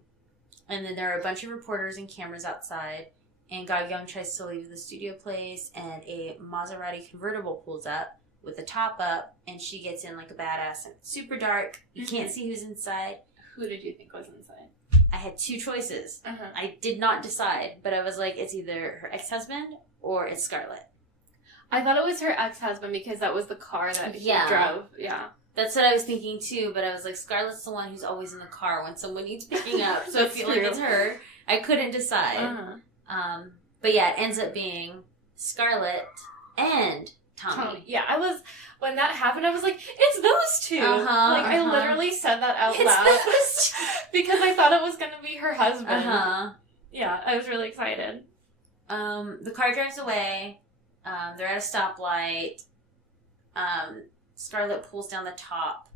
And then there are a bunch of reporters and cameras outside, and Ga-kyung tries to leave the studio place, and a Maserati convertible pulls up with the top up, and she gets in like a badass, and it's super dark. You can't see who's inside. Who did you think was inside? I had two choices. I did not decide, but I was like, it's either her ex-husband or it's Scarlett. I thought it was her ex-husband because that was the car that he drove. Yeah. That's what I was thinking too, but I was like, Scarlett's the one who's always in the car when someone needs picking up, so I feel like it's her. I couldn't decide. But yeah, it ends up being Scarlett and Tommy. Yeah, when that happened, I was like, it's those two. I literally said that out loud because I thought it was going to be her husband. Yeah, I was really excited. The car drives away. They're at a stoplight. Scarlett pulls down the top,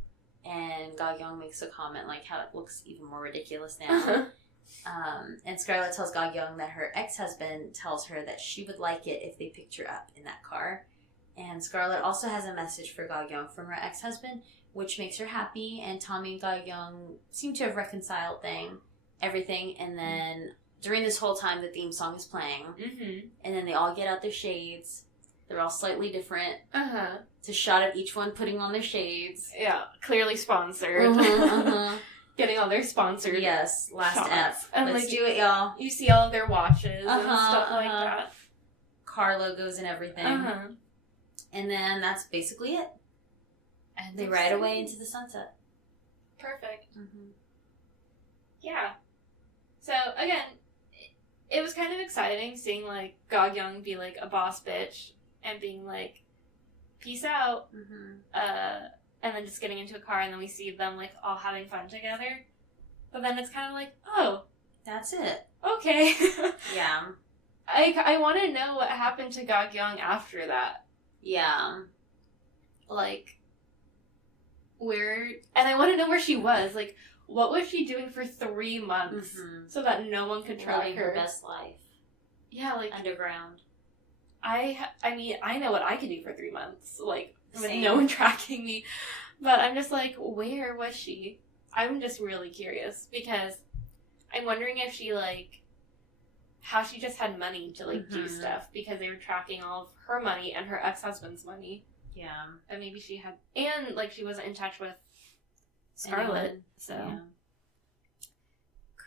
and Ga-kyung makes a comment like how it looks even more ridiculous now. And Scarlett tells Ga-kyung that her ex-husband tells her that she would like it if they picked her up in that car. And Scarlett also has a message for Ga-kyung from her ex-husband, which makes her happy. And Tommy and Ga-kyung seem to have reconciled everything. And then during this whole time, the theme song is playing. Mm-hmm. And then they all get out their shades. They're all slightly different. Uh-huh. It's a shot of each one putting on their shades. Yeah, clearly sponsored. Getting all their sponsored. Yes, last shots. app. And Let's like, do it, y'all. You see all of their watches and stuff like that. Car logos and everything. And then that's basically it. And they ride away into the sunset. Perfect. Yeah. So, again, it was kind of exciting seeing, like, Gog-Young be, like, a boss bitch and being like, peace out. And then just getting into a car, and then we see them, like, all having fun together. But then it's kind of like, oh. That's it. Okay. Yeah. I want to know what happened to Gog-Young after that. Yeah. Like, where... And I want to know where she was. Like, what was she doing for 3 months so that no one could track Living her? her best life. Yeah, like... Underground. I mean, I know what I could do for 3 months. Like, with Same. no one tracking me. But I'm just like, where was she? I'm just really curious. Because I'm wondering if she, like... How she just had money to, like, do stuff. Because they were tracking all of her money and her ex-husband's money. Yeah. And maybe she had... And, like, she wasn't in touch with Scarlett. So... Yeah.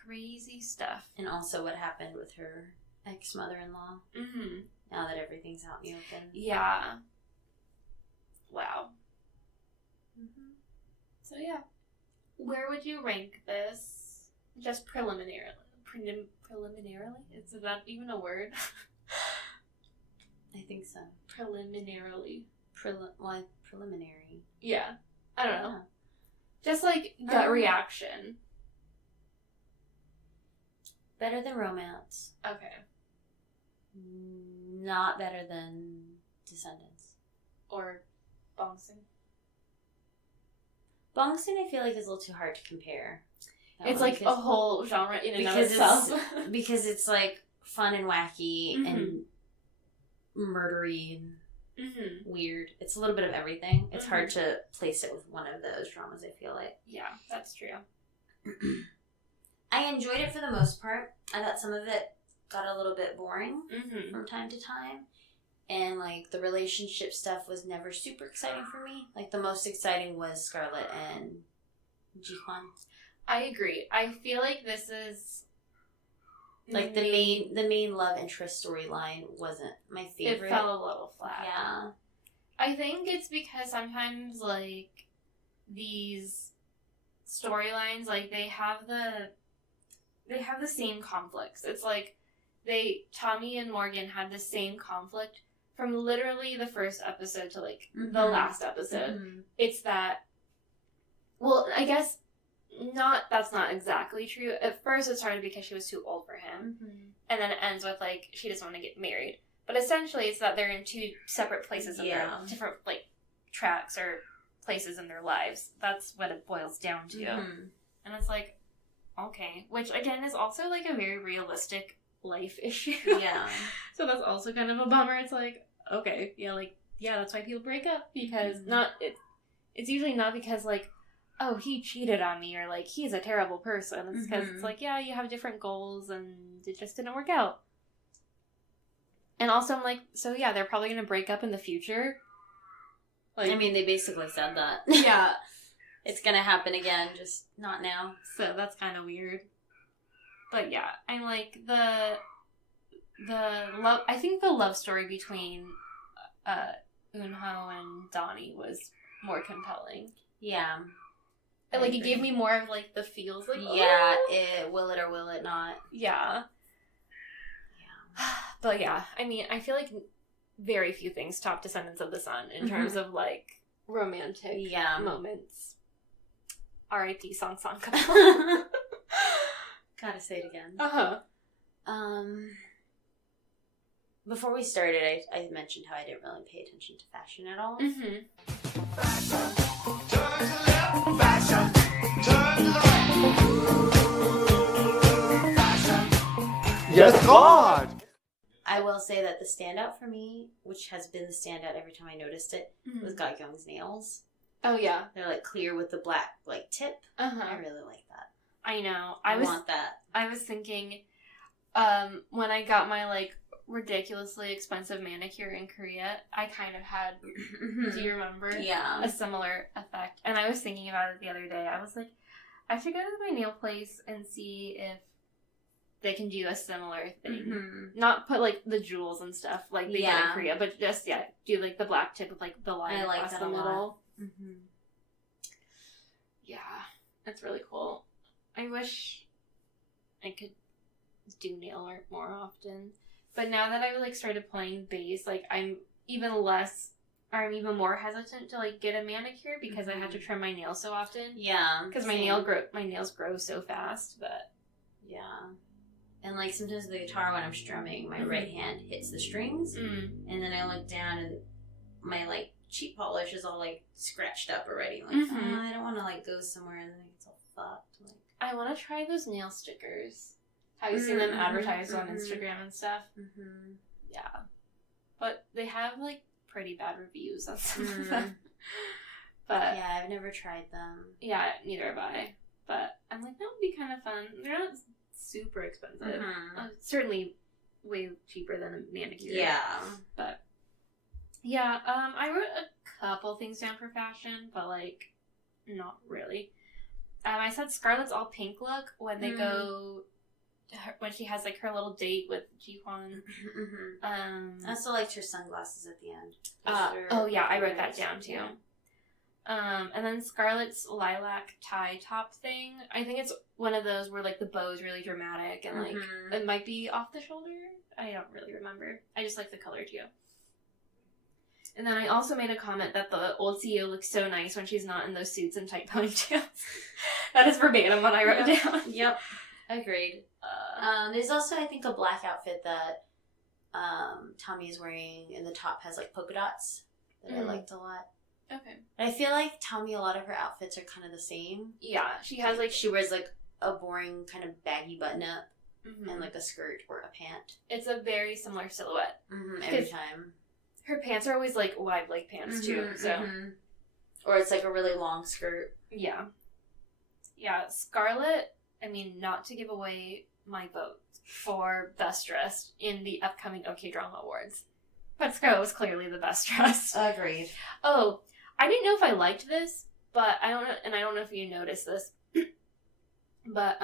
Crazy stuff. And also what happened with her ex-mother-in-law. Now that everything's out in the open. Yeah. Wow. So, yeah. Where would you rank this? Just preliminarily. Preliminarily? Is that even a word? I think so. Preliminarily. Preliminary. Yeah. I don't know. Just, like, gut reaction. Better than Romance. Okay. Not better than Descendants. Or Bong Soon. Bong Soon I feel like is a little too hard to compare. It's like a whole genre in and of itself. Because it's like fun and wacky and murdery and weird. It's a little bit of everything. It's hard to place it with one of those dramas, I feel like. Yeah, that's true. I enjoyed it for the most part. I thought some of it got a little bit boring from time to time. And, like, the relationship stuff was never super exciting for me. Like, the most exciting was Scarlett and Ji-Hwan. I agree. I feel like this is... Like, the main love interest storyline wasn't my favorite. It fell a little flat. Yeah. I think it's because sometimes, like, these storylines, like, they have the same conflicts. It's like Tommy and Morgan had the same conflict from literally the first episode to, like, the last episode. It's that, well, I guess that's not exactly true. At first it started because she was too old for him. And then it ends with, like, she doesn't want to get married. But essentially it's that they're in two separate places in their different, like, tracks or places in their lives. That's what it boils down to. And it's like, okay. Which, again, is also, like, a very realistic life issue. Yeah. So that's also kind of a bummer. It's like, okay, that's why people break up. Because it's usually not because, like, oh, he cheated on me, or, like, he's a terrible person. It's because it's like, yeah, you have different goals, and it just didn't work out. And also, I'm like, so yeah, they're probably going to break up in the future. Like, I mean, they basically said that. Yeah. It's going to happen again, just not now. So that's kind of weird. But yeah, I'm like, the love, I think the love story between Eunho and Donnie was more compelling. Yeah. And, like, it gave me more of, like, the feels, like, yeah, will it or will it not? Yeah. But yeah, I mean, I feel like very few things top Descendants of the Sun in terms of, like, romantic moments. R.I.P. Song couple. Gotta say it again. Before we started, I mentioned how I didn't really pay attention to fashion at all. Fashion, turn to left, fashion, turn to right. Fashion. Yes, God! I will say that the standout for me, which has been the standout every time I noticed it, was Gog-Young's nails. Oh, yeah. They're, like, clear with the black, like, tip. I really like that. I know. I want that. I was thinking, When I got my, like, ridiculously expensive manicure in Korea, I kind of had, do you remember? Yeah. A similar effect. And I was thinking about it the other day. I was like, I should go to my nail place and see if they can do a similar thing. Mm-hmm. Not put, like, the jewels and stuff like they did in Korea, but just, do, like, the black tip with, like, the line across the middle. Mm-hmm. Yeah, that's really cool. I wish I could do nail art more often. But now that I've, like, started playing bass, like, I'm even more hesitant to, like, get a manicure because I have to trim my nails so often. Yeah. Because my nails grow so fast, but... Yeah. And, like, sometimes the guitar, when I'm strumming, my right hand hits the strings, and then I look down and my, like, cheek polish is all, like, scratched up already. Like, I don't want to, like, go somewhere and then it's all fucked. Like, I want to try those nail stickers. Have you seen them advertised on Instagram and stuff? Mm-hmm. Yeah. But they have, like, pretty bad reviews on some of them. But yeah, I've never tried them. Yeah, neither have I. But I'm like, that would be kind of fun. They're not super expensive. Certainly way cheaper than a manicure. Yeah. But, yeah, I wrote a couple things down for fashion, but, like, not really. I said Scarlett's all pink look when they go... when she has, like, her little date with Ji-hwan. I also liked her sunglasses at the end. I wrote that down, too. And then Scarlett's lilac tie top thing. I think it's one of those where, like, the bow is really dramatic and, like, it might be off the shoulder. I don't really remember. I just like the color, too. And then I also made a comment that the old CEO looks so nice when she's not in those suits and tight ponytails. That is verbatim what I wrote down. Yep. Agreed. There's also, I think, a black outfit that Tommy is wearing, and the top has, like, polka dots that I liked a lot. Okay. I feel like Tommy, a lot of her outfits are kind of the same. Yeah, she has, like... She wears, like, a boring kind of baggy button-up and, like, a skirt or a pant. It's a very similar silhouette. Every time. Her pants are always, like, wide leg pants, too, so... Or it's, like, a really long skirt. Yeah. Yeah, Scarlett, I mean, not to give away my vote for Best Dressed in the upcoming OK Drama Awards, but Scarlett was clearly the best dressed. Agreed. Oh, I didn't know if I liked this, but I don't know, and I don't know if you noticed this, but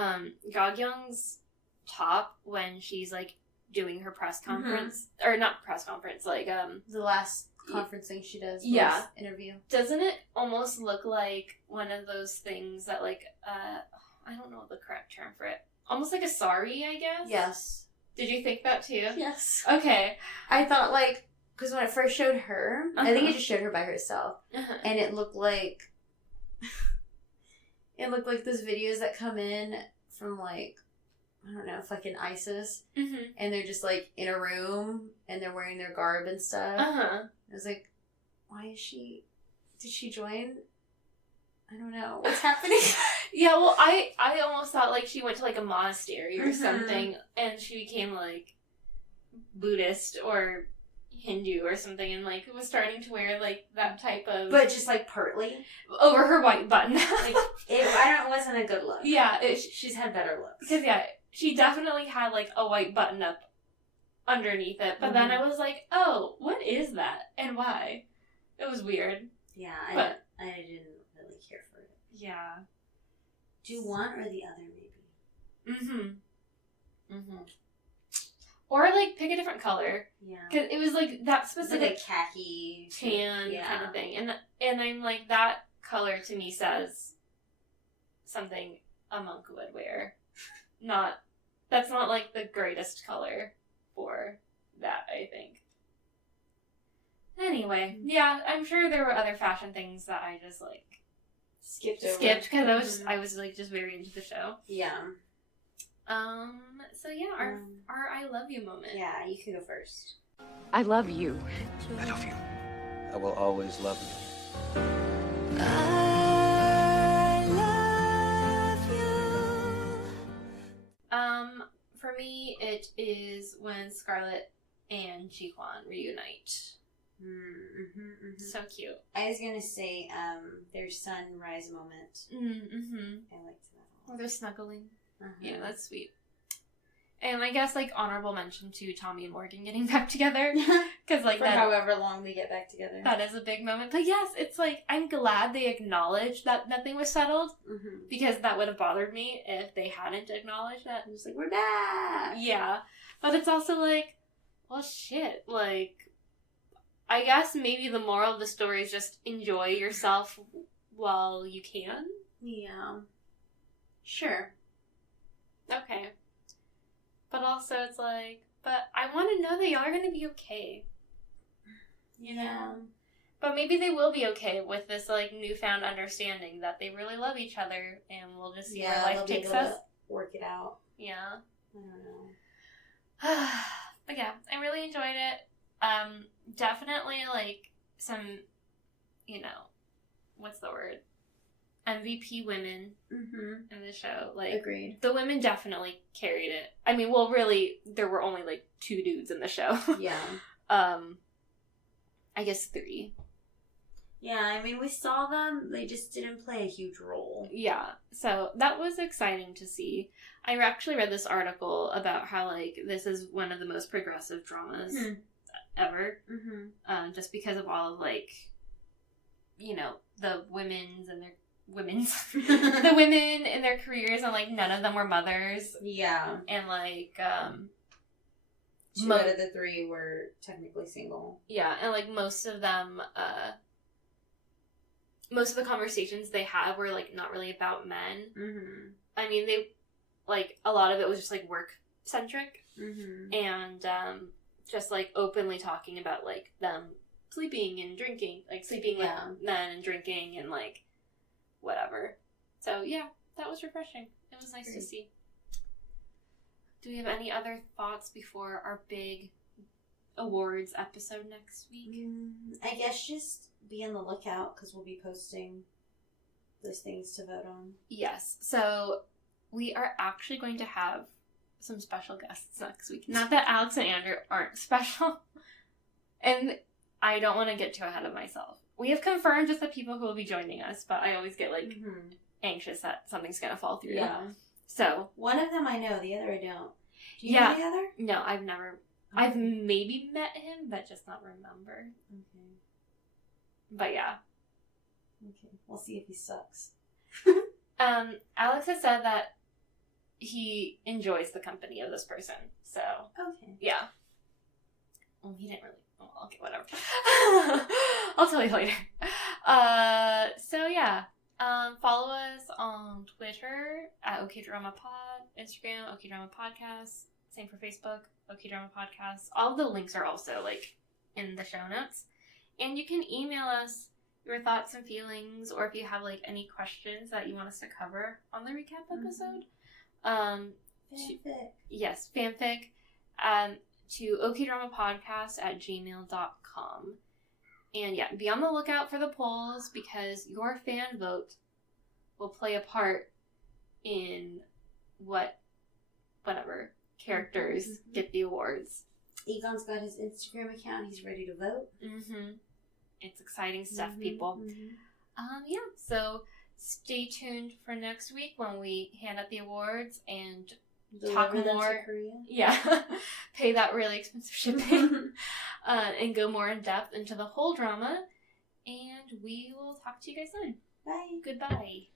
Gagyeong's top when she's, like, doing her press conference, or not press conference, like, the last conference thing she does. Yeah. Interview. Doesn't it almost look like one of those things that, like, I don't know the correct term for it. Almost like a sari, I guess? Yes. Did you think that too? Yes. Okay. I thought, like, because when it first showed her, I think it just showed her by herself, and it looked like, those videos that come in from, like, I don't know, fucking ISIS, and they're just, like, in a room, and they're wearing their garb and stuff. I was like, why is she, did she join? I don't know. What's happening? Yeah, well, I almost thought, like, she went to, like, a monastery or something, and she became, like, Buddhist or Hindu or something, and, like, was starting to wear, like, that type of... But just, like, pertly? Over her white button. Like, it wasn't a good look. Yeah. She's had better looks. Because, yeah, she definitely had, like, a white button up underneath it, but then I was like, oh, what is that? And why? It was weird. Yeah, I didn't really care for it. Yeah. Do one or the other, maybe. Or, like, pick a different color. Yeah. Because it was, like, that specific... Like a khaki... tan kind of thing. And I'm like, that color to me says something a monk would wear. That's not, like, the greatest color for that, I think. Anyway, yeah, I'm sure there were other fashion things that I just, like... Skipped because I was like just very into the show. Yeah. So yeah, our I love you moment. Yeah, you can go first. I love you. I love you. I will always love you. I love you. For me, it is when Scarlett and Ji-hwan reunite. So cute. I was gonna say, their sunrise moment. I liked that a lot. Or they're snuggling. Yeah, that's sweet. And I guess, like, honorable mention to Tommy and Morgan getting back together. Because, like, For however long they get back together. that is a big moment. But yes, it's like, I'm glad they acknowledged that nothing was settled. Mm-hmm. Because that would have bothered me if they hadn't acknowledged that. I'm just like, we're back! Yeah. But it's also like, well, shit. Like, I guess maybe the moral of the story is just enjoy yourself while you can. Yeah. Sure. Okay. But also it's like, but I want to know they are going to be okay. You know? But maybe they will be okay with this, like, newfound understanding that they really love each other, and we'll just see where life takes us. Work it out. Yeah. I don't know. But yeah, I really enjoyed it. Definitely, like, some, you know, what's the word? MVP women in the show. Like, agreed. The women definitely carried it. I mean, well, really, there were only, like, 2 dudes in the show. Yeah. I guess 3. Yeah, I mean, we saw them. They just didn't play a huge role. Yeah, so that was exciting to see. I actually read this article about how, like, this is one of the most progressive dramas ever. Mm-hmm. Just because of all of, like, you know, the women's and their... the women in their careers, and, like, none of them were mothers. Yeah. And, like, 2 out of the 3 were technically single. Yeah, and, like, most of them, most of the conversations they had were, like, not really about men. Mm-hmm. I mean, they, like, a lot of it was just, like, work-centric. Mm-hmm. And, just, like, openly talking about, like, them sleeping and drinking. Like, sleeping with men and drinking and, like, whatever. So, yeah, that was refreshing. It was nice to see. Do we have any other thoughts before our big awards episode next week? I guess just be on the lookout, because we'll be posting those things to vote on. Yes. So, we are actually going to have some special guests next week. Not that Alex and Andrew aren't special. And I don't want to get too ahead of myself. We have confirmed just the people who will be joining us, but I always get, like, anxious that something's going to fall through. Yeah. So. One of them I know, the other I don't. Do you know the other? No, I've never. I've maybe met him, but just not remember. Okay. But yeah. Okay. We'll see if he sucks. Alex has said that he enjoys the company of this person. So. Okay. Yeah. Well, he didn't really. Oh, okay, whatever. I'll tell you later. So yeah. Follow us on Twitter at OKDramaPod, Instagram, OKDramaPodcast, same for Facebook, OKDramaPodcast. All the links are also, like, in the show notes. And you can email us your thoughts and feelings, or if you have, like, any questions that you want us to cover on the recap episode. Fanfic. Yes, fanfic. To okdramapodcast@gmail.com. And yeah, be on the lookout for the polls, because your fan vote will play a part in whatever characters get the awards. Egon's got his Instagram account. He's ready to vote. It's exciting stuff, people. Yeah, so stay tuned for next week when we hand out the awards and talk more. Yeah, pay that really expensive shipping, and go more in depth into the whole drama. And we will talk to you guys then. Bye. Goodbye.